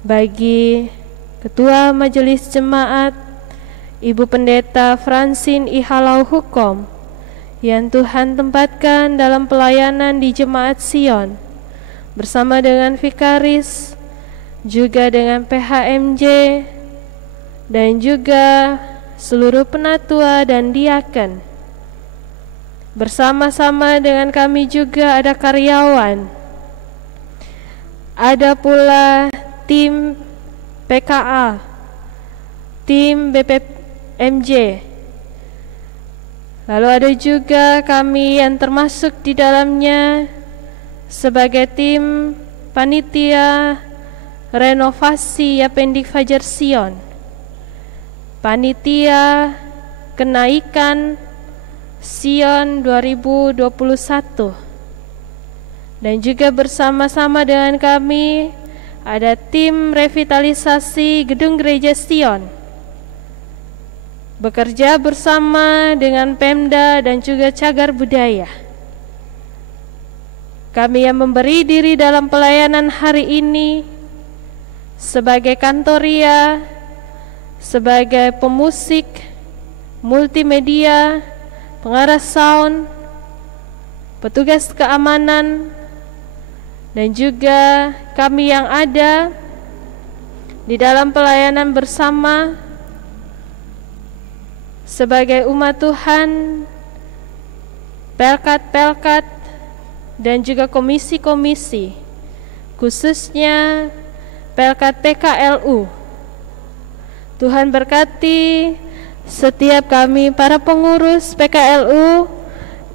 bagi Ketua Majelis Jemaat, Ibu Pendeta Francine Ihalau Hukom, yang Tuhan tempatkan dalam pelayanan di Jemaat Sion, bersama dengan Vikaris, juga dengan PHMJ, dan juga seluruh penatua dan diaken. Bersama-sama dengan kami juga ada karyawan, ada pula tim PKA, tim BPMJ, lalu ada juga kami yang termasuk di dalamnya sebagai tim panitia renovasi Yapendik Fajar Sion, panitia kenaikan Sion 2021, dan juga bersama-sama dengan kami ada tim revitalisasi Gedung Gereja Sion, bekerja bersama dengan Pemda dan juga Cagar Budaya. Kami yang memberi diri dalam pelayanan hari ini sebagai kantoria, sebagai pemusik, multimedia, pengarah sound, petugas keamanan, dan juga kami yang ada di dalam pelayanan bersama sebagai umat Tuhan, pelkat-pelkat, dan juga komisi-komisi, khususnya pelkat PKLU. Tuhan berkati setiap kami para pengurus PKLU,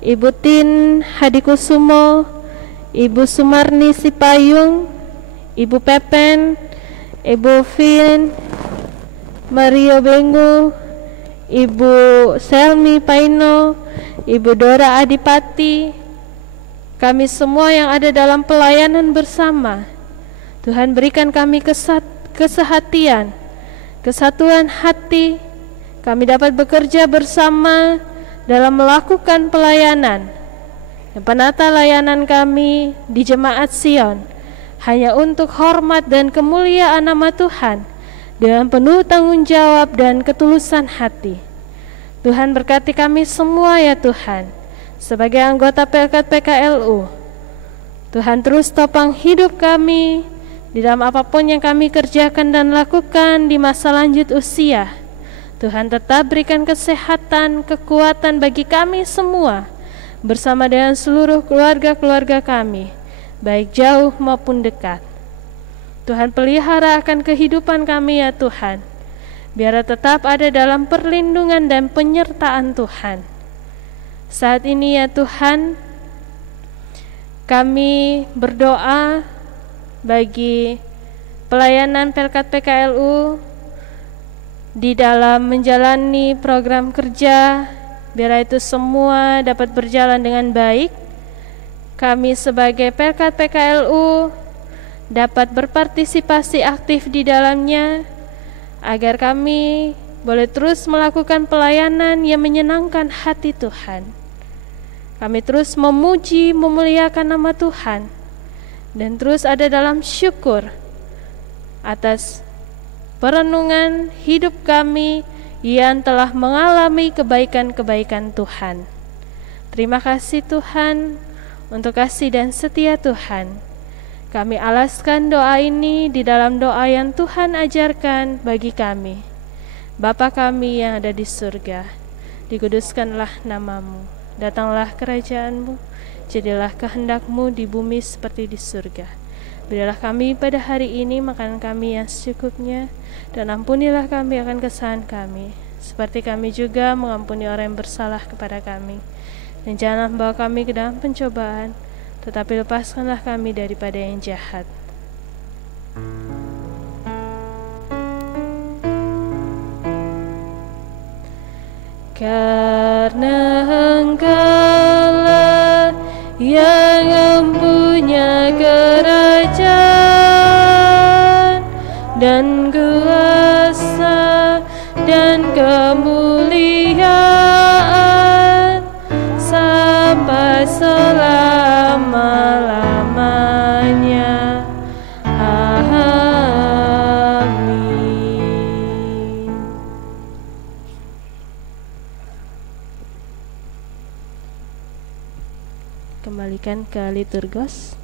Ibu Tin Hadikusumo, Ibu Sumarni Sipayung, Ibu Pepen, Ibu Vin, Mario Bengu, Ibu Selmi Paino, Ibu Dora Adipati, kami semua yang ada dalam pelayanan bersama. Tuhan berikan kami kesehatian, kesatuan hati, kami dapat bekerja bersama dalam melakukan pelayanan. Dan penata layanan kami di Jemaat Sion hanya untuk hormat dan kemuliaan nama Tuhan, dengan penuh tanggung jawab dan ketulusan hati. Tuhan berkati kami semua ya Tuhan, sebagai anggota pelkat PKLU. Tuhan terus topang hidup kami di dalam apapun yang kami kerjakan dan lakukan di masa lanjut usia. Tuhan tetap berikan kesehatan, kekuatan bagi kami semua, bersama dengan seluruh keluarga-keluarga kami, baik jauh maupun dekat. Tuhan pelihara akan kehidupan kami ya Tuhan, biar tetap ada dalam perlindungan dan penyertaan Tuhan. Saat ini ya Tuhan, kami berdoa bagi pelayanan pelkat PKLU di dalam menjalani program kerja, biar itu semua dapat berjalan dengan baik. Kami sebagai pelkat PKLU dapat berpartisipasi aktif di dalamnya, agar kami boleh terus melakukan pelayanan yang menyenangkan hati Tuhan. Kami terus memuji, memuliakan nama Tuhan, dan terus ada dalam syukur atas perenungan hidup kami yang telah mengalami kebaikan-kebaikan Tuhan. Terima kasih Tuhan untuk kasih dan setia Tuhan. Kami alaskan doa ini di dalam doa yang Tuhan ajarkan bagi kami. Bapa kami yang ada di surga, dikuduskanlah namamu, datanglah kerajaanmu, jadilah kehendak-Mu di bumi seperti di surga. Berilah kami pada hari ini makanan kami yang secukupnya, dan ampunilah kami akan kesalahan kami, seperti kami juga mengampuni orang yang bersalah kepada kami. Dan janganlah membawa kami ke dalam pencobaan, tetapi lepaskanlah kami daripada yang jahat. Kami karena Engkaulah yang mempunyai kerajaan dan kuasa dan kemuliaan sampai selama-lamanya. Amin. Kembalikan ke liturgos.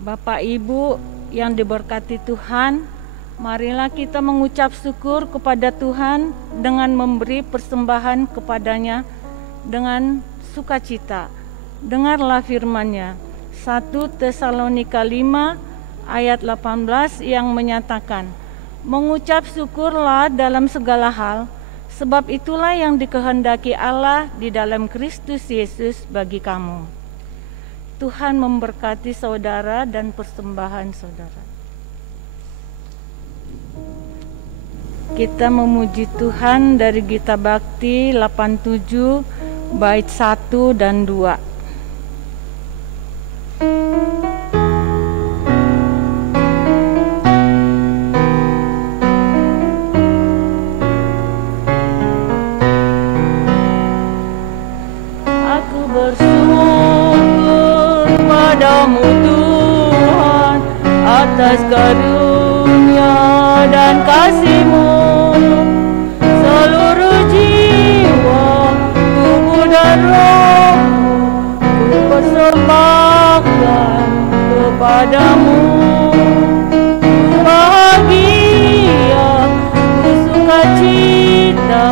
Bapak Ibu yang diberkati Tuhan, marilah kita mengucap syukur kepada Tuhan dengan memberi persembahan kepadanya dengan sukacita. Dengarlah firman-Nya. 1 Tesalonika 5 ayat 18 yang menyatakan, mengucap syukurlah dalam segala hal, sebab itulah yang dikehendaki Allah di dalam Kristus Yesus bagi kamu. Tuhan memberkati saudara dan persembahan saudara. Kita memuji Tuhan dari Gita Bakti 87 bait 1 dan 2. Atas karunia dan kasih-Mu, seluruh jiwa, tubuh dan rohku ku persembahkan kepadamu. Ku bahagia, ku sukacita,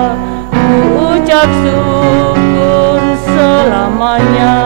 ku ucap syukur selamanya.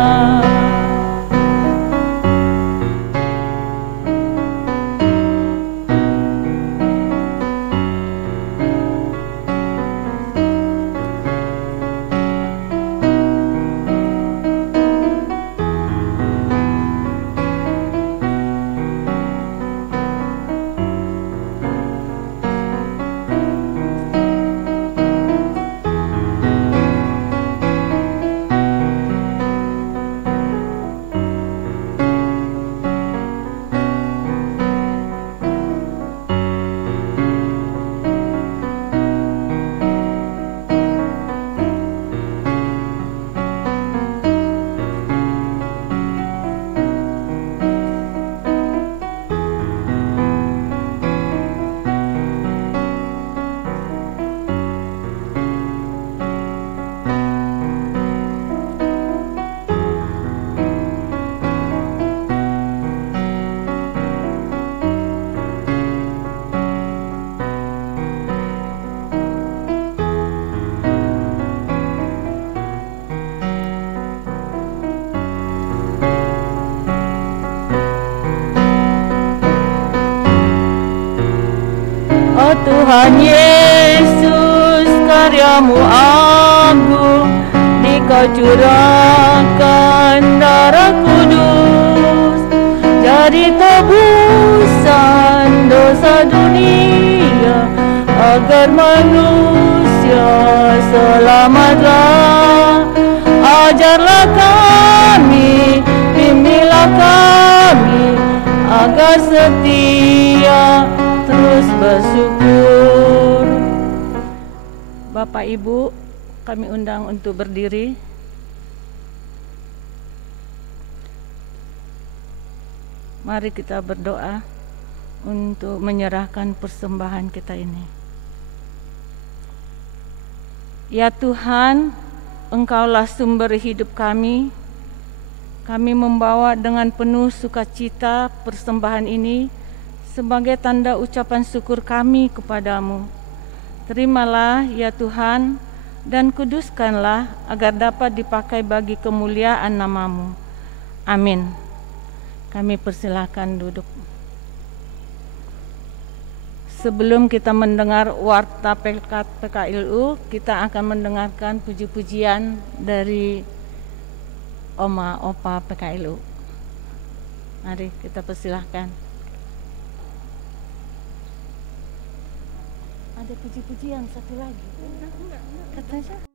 Tuhan Yesus, karya-Mu agung, Dikau curahkan darah kudus, jadi tebusan dosa dunia, agar manusia selamatlah. Ajarlah kami, bimbinglah kami, agar setia terus bersyukur. Bapak Ibu, kami undang untuk berdiri. Mari kita berdoa untuk menyerahkan persembahan kita ini. Ya Tuhan, Engkaulah sumber hidup kami. Kami membawa dengan penuh sukacita persembahan ini sebagai tanda ucapan syukur kami kepadamu. Terimalah ya Tuhan, dan kuduskanlah agar dapat dipakai bagi kemuliaan nama-Mu. Amin. Kami persilahkan duduk. Sebelum kita mendengar warta PKILU, kita akan mendengarkan puji-pujian dari Oma Opa PKILU. Mari kita persilahkan. Ada puji-pujian satu lagi. Katanya.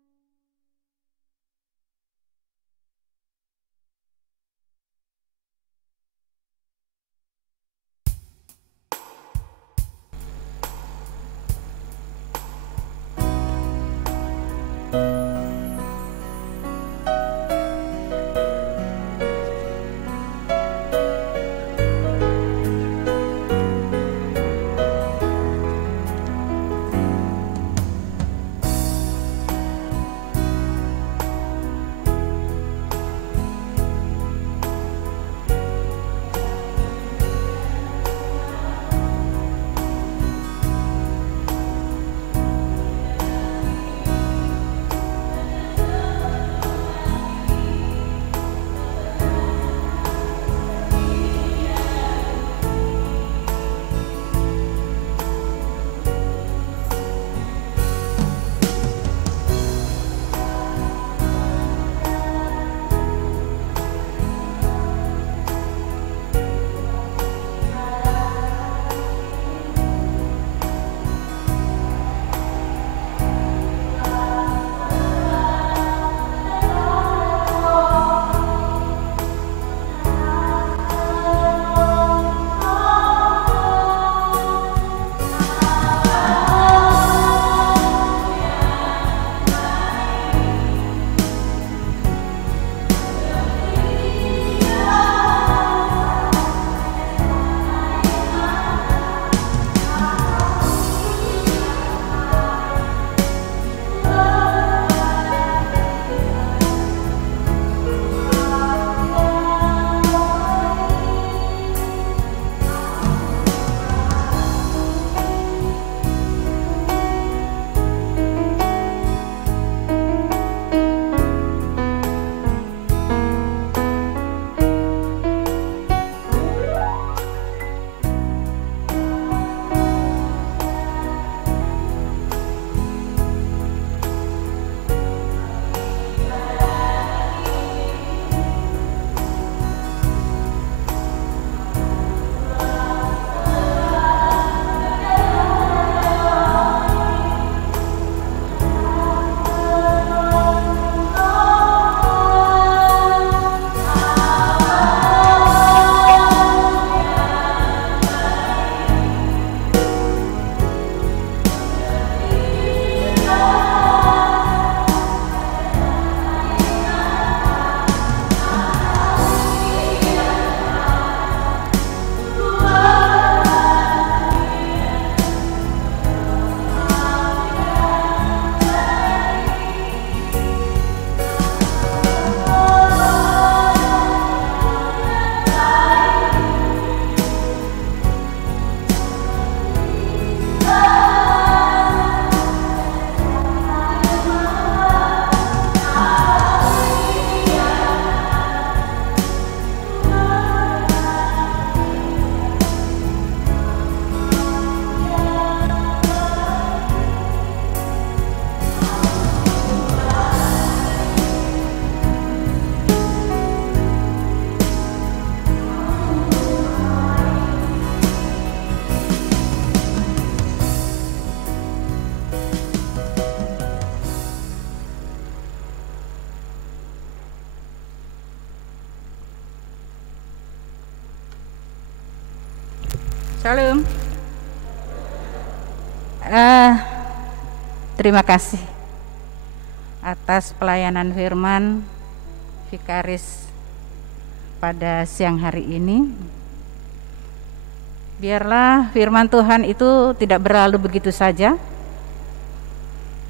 Shalom. Terima kasih atas pelayanan firman Vikaris pada siang hari ini. Biarlah firman Tuhan itu tidak berlalu begitu saja,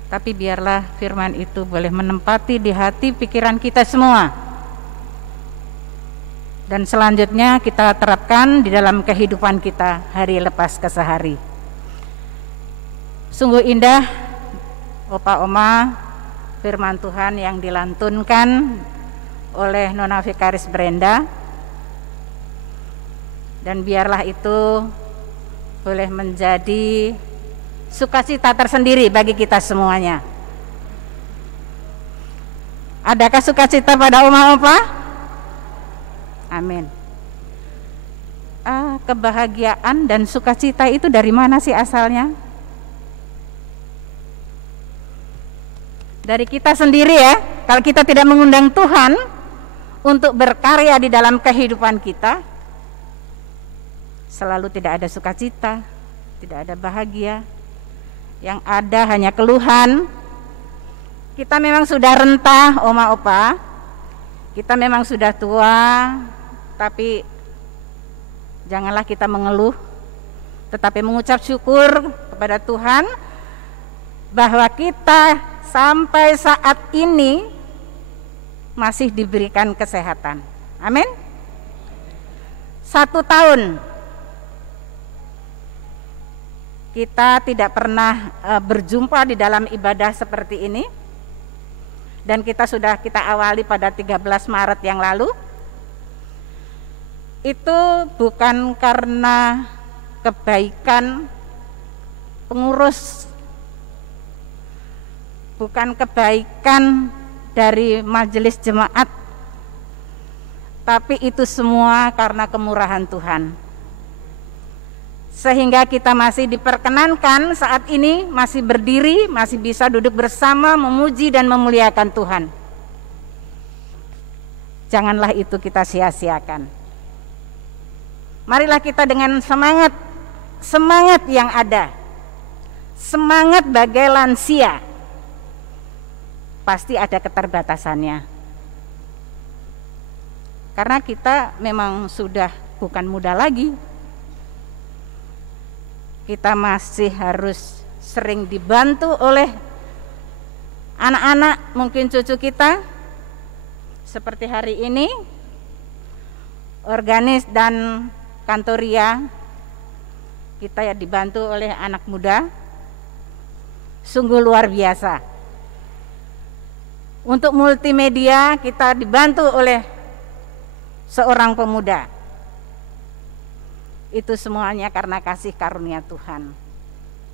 tapi biarlah firman itu boleh menempati di hati pikiran kita semua. Dan selanjutnya kita terapkan di dalam kehidupan kita hari lepas ke sehari. Sungguh indah, Opa Oma, firman Tuhan yang dilantunkan oleh Nona Vikaris Brenda. Dan biarlah itu boleh menjadi sukacita tersendiri bagi kita semuanya. Adakah sukacita pada Oma Opa? Amin. kebahagiaan dan sukacita itu dari mana sih asalnya? Dari kita sendiri ya. Kalau kita tidak mengundang Tuhan untuk berkarya di dalam kehidupan kita, selalu tidak ada sukacita, tidak ada bahagia. Yang ada hanya keluhan. Kita memang sudah rentah, oma opa. Kita memang sudah tua, tapi janganlah kita mengeluh, tetapi mengucap syukur kepada Tuhan bahwa kita sampai saat ini masih diberikan kesehatan. Amin. 1 tahun kita tidak pernah berjumpa di dalam ibadah seperti ini, dan kita awali pada 13 Maret yang lalu. Itu bukan karena kebaikan pengurus, bukan kebaikan dari majelis jemaat, tapi itu semua karena kemurahan Tuhan. Sehingga kita masih diperkenankan saat ini, masih berdiri, masih bisa duduk bersama, memuji dan memuliakan Tuhan. Janganlah itu kita sia-siakan. Marilah kita dengan semangat yang ada, semangat bagai lansia. Pasti ada keterbatasannya. Karena kita memang sudah bukan muda lagi. Kita masih harus sering dibantu oleh anak-anak, mungkin cucu kita. Seperti hari ini, organis dan kantoria kita ya dibantu oleh anak muda, sungguh luar biasa. Untuk multimedia kita dibantu oleh seorang pemuda. Itu semuanya karena kasih karunia Tuhan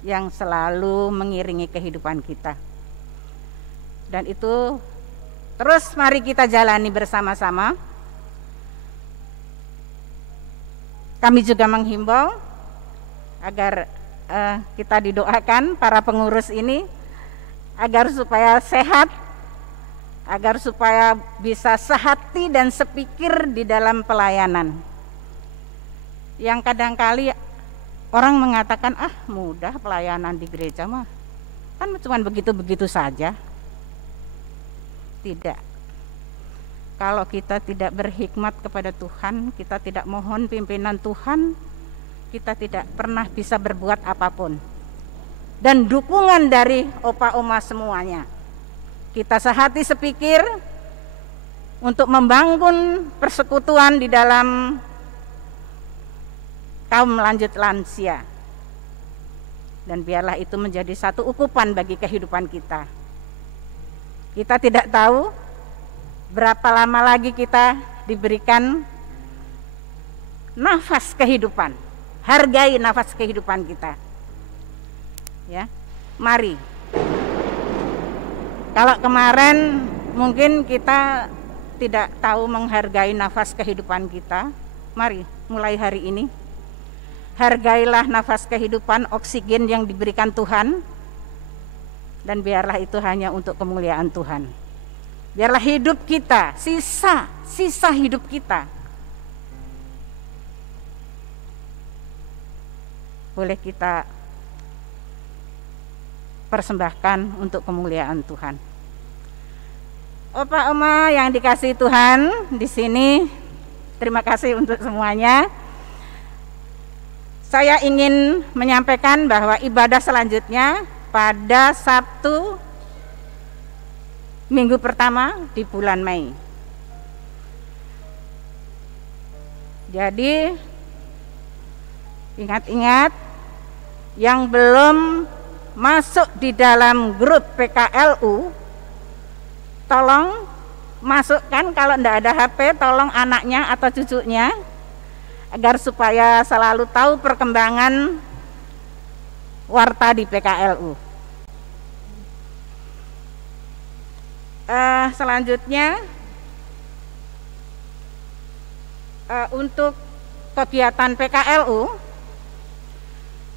yang selalu mengiringi kehidupan kita. Dan itu terus mari kita jalani bersama-sama. Kami juga menghimbau agar kita didoakan para pengurus ini agar supaya sehat, agar supaya bisa sehati dan sepikir di dalam pelayanan. Yang kadangkali orang mengatakan, mudah pelayanan di gereja mah, kan cuma begitu-begitu saja. Tidak. Kalau kita tidak berhikmat kepada Tuhan, kita tidak mohon pimpinan Tuhan, kita tidak pernah bisa berbuat apapun. Dan dukungan dari opa oma semuanya. Kita sehati sepikir untuk membangun persekutuan di dalam kaum lanjut lansia. Dan biarlah itu menjadi satu ukupan bagi kehidupan kita. Kita tidak tahu berapa lama lagi kita diberikan nafas kehidupan. Hargai nafas kehidupan kita. Ya, mari. Kalau kemarin mungkin kita tidak tahu menghargai nafas kehidupan kita, mari mulai hari ini hargailah nafas kehidupan, oksigen yang diberikan Tuhan, dan biarlah itu hanya untuk kemuliaan Tuhan. Biarlah hidup kita, sisa hidup kita boleh kita persembahkan untuk kemuliaan Tuhan. Opa oma yang dikasihi Tuhan, di sini terima kasih untuk semuanya. Saya ingin menyampaikan bahwa ibadah selanjutnya pada Sabtu minggu pertama di bulan Mei. Jadi ingat-ingat yang belum masuk di dalam grup PKLU, tolong masukkan. Kalau tidak ada HP, tolong anaknya atau cucunya, agar supaya selalu tahu perkembangan warta di PKLU. Selanjutnya untuk kegiatan PKLU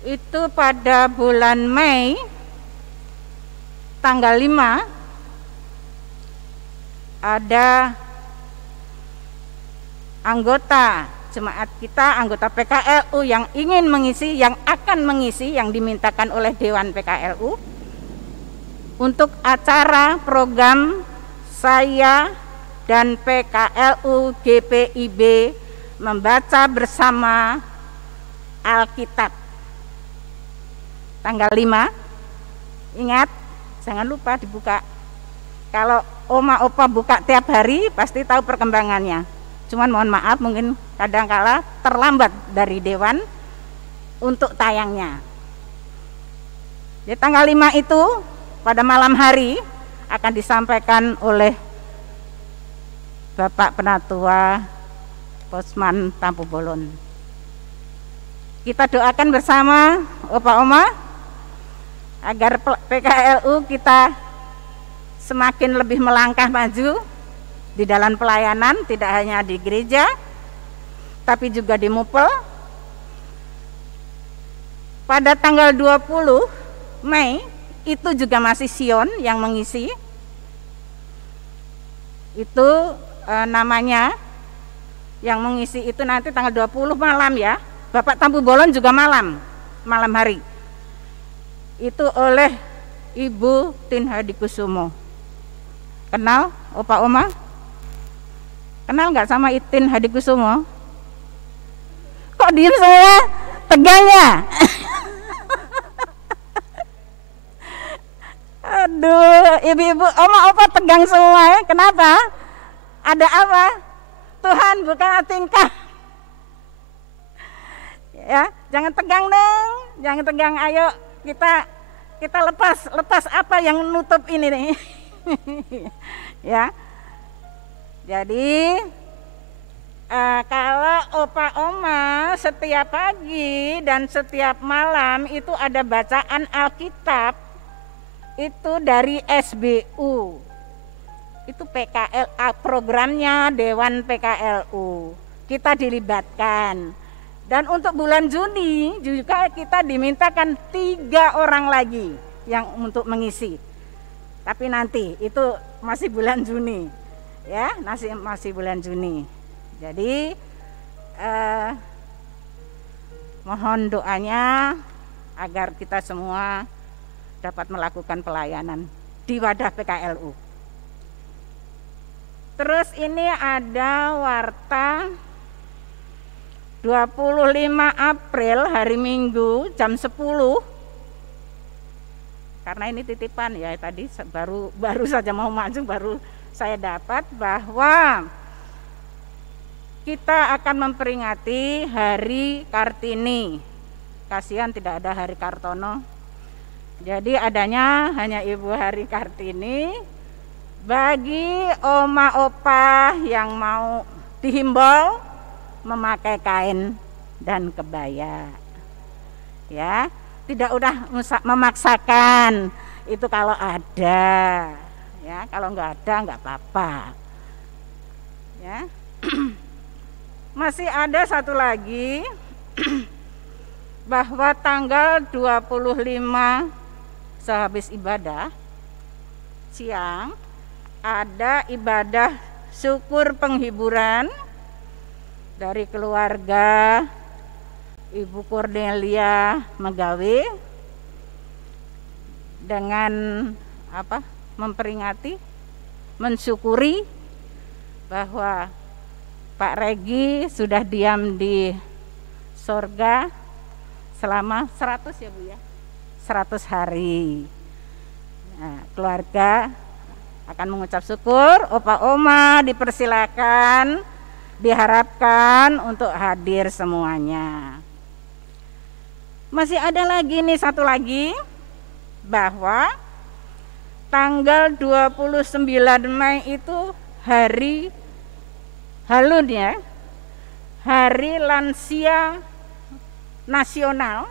itu pada bulan Mei tanggal 5 ada anggota jemaat kita, anggota PKLU yang ingin mengisi, yang akan mengisi, yang dimintakan oleh Dewan PKLU untuk acara program saya dan PKLU GPIB membaca bersama Alkitab. Tanggal 5, ingat, jangan lupa dibuka. Kalau Oma Opa buka tiap hari, pasti tahu perkembangannya. Cuman mohon maaf, mungkin kadangkala terlambat dari Dewan untuk tayangnya. Di tanggal 5 itu, pada malam hari, akan disampaikan oleh Bapak Penatua Posman Tampu Bolon. Kita doakan bersama Opa Oma agar PKLU kita semakin lebih melangkah maju di dalam pelayanan, tidak hanya di gereja tapi juga di Mupel. Pada tanggal 20 Mei itu juga masih Sion yang mengisi. Itu namanya yang mengisi itu nanti tanggal 20 malam ya. Bapak Tampu Bolon juga malam hari. Itu oleh Ibu Tin Hadikusumo. Kenal Opa Oma? Kenal nggak sama Itin Hadikusumo? Kok diem semua? Tegang ya? Aduh, ibu-ibu, Oma Opa tegang semua ya. Kenapa? Ada apa? Tuhan bukan tingkah. Ya, jangan tegang dong, jangan tegang. Ayo kita lepas apa yang nutup ini nih. Ya. Jadi kalau Opa Oma setiap pagi dan setiap malam itu ada bacaan Alkitab itu dari SBU. Itu PKLA, programnya Dewan PKLU. Kita dilibatkan. Dan untuk bulan Juni juga kita dimintakan 3 orang lagi yang untuk mengisi. Tapi nanti itu masih bulan Juni. Ya, masih bulan Juni. Jadi mohon doanya agar kita semua dapat melakukan pelayanan di wadah PKLU. Terus ini ada warta 25 April hari Minggu jam 10. Karena ini titipan ya, tadi baru saja mau maju baru saya dapat bahwa kita akan memperingati Hari Kartini. Kasihan tidak ada Hari Kartono. Jadi adanya hanya Ibu Hari Kartini. Bagi Oma Opa yang mau dihimbau memakai kain dan kebaya. Ya, tidak udah memaksakan. Itu kalau ada. Ya, kalau nggak ada nggak apa-apa. Ya. Masih ada satu lagi bahwa tanggal 25 sehabis ibadah siang ada ibadah syukur penghiburan dari keluarga Ibu Cornelia Megawe dengan memperingati, mensyukuri bahwa Pak Regi sudah diam di sorga selama 100 ya Bu ya, 100 hari. Nah, keluarga akan mengucap syukur. Opa Oma dipersilakan, diharapkan untuk hadir semuanya. Masih ada lagi nih satu lagi, bahwa tanggal 29 Mei itu hari Halun ya, Hari Lansia Nasional.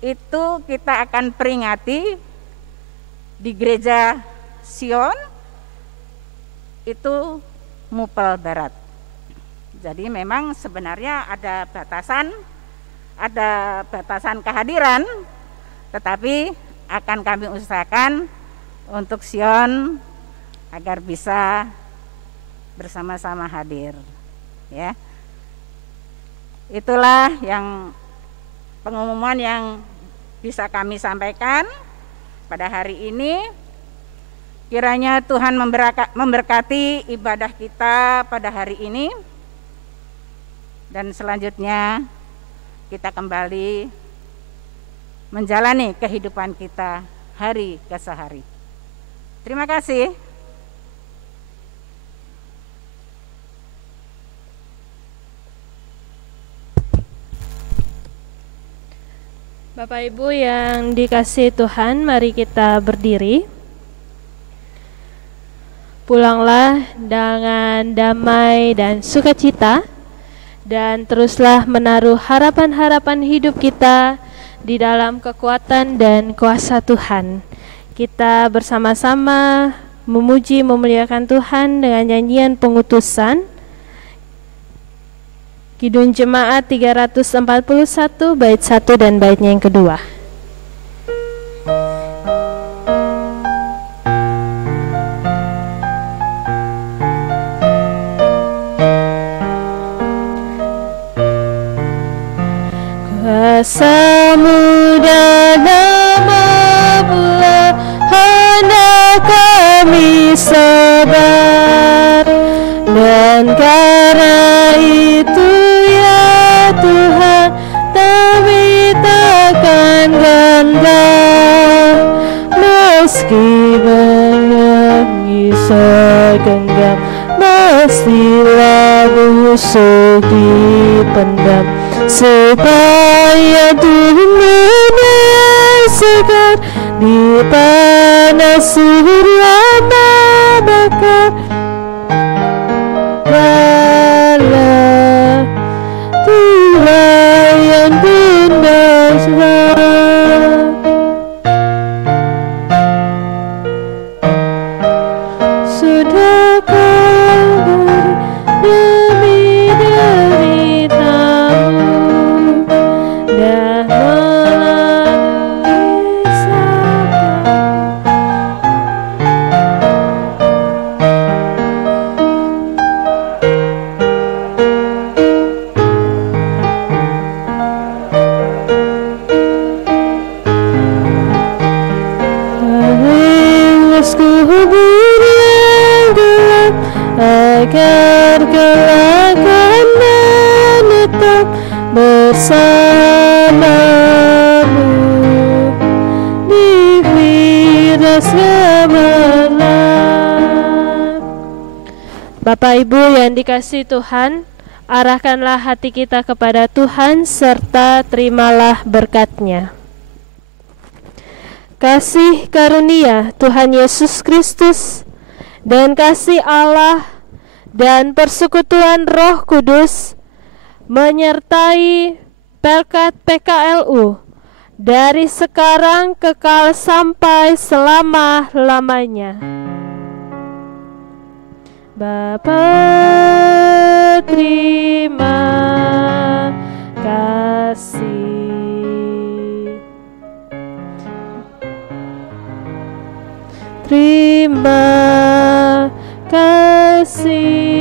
Itu kita akan peringati di Gereja Sion, itu Mupel Barat. Jadi memang sebenarnya ada batasan kehadiran, tetapi akan kami usahakan untuk Sion agar bisa bersama-sama hadir, ya. Itulah yang pengumuman yang bisa kami sampaikan pada hari ini. Kiranya Tuhan memberkati ibadah kita pada hari ini, dan selanjutnya kita kembali menjalani kehidupan kita hari ke hari. Terima kasih. Bapak Ibu yang dikasihi Tuhan, mari kita berdiri. Pulanglah dengan damai dan sukacita, dan teruslah menaruh harapan-harapan hidup kita di dalam kekuatan dan kuasa Tuhan. Kita bersama-sama memuji memuliakan Tuhan dengan nyanyian pengutusan Kidung Jemaat 341 bait 1 dan baitnya yang kedua. Kuasa-Mu dalam memulakan kami sabar, dan karena itu ya Tuhan kami takkan gentar, meski menangis segenggam, mestilah busuk dipendam, supaya Tuhan menyaksikan di panas surga bakar. Allah Tuhan yang berdasar, sudah kau demi deritamu, dah melalui sabar. Ringasku yang gelap, agar kelak akan menetap bersamamu di firas kebenaran. Bapak Ibu yang dikasihi Tuhan, arahkanlah hati kita kepada Tuhan serta terimalah berkat-Nya. Kasih karunia Tuhan Yesus Kristus dan kasih Allah dan persekutuan Roh Kudus menyertai Pelkat PKLU dari sekarang kekal sampai selama-lamanya. Bapa, terima kasih. Terima kasih.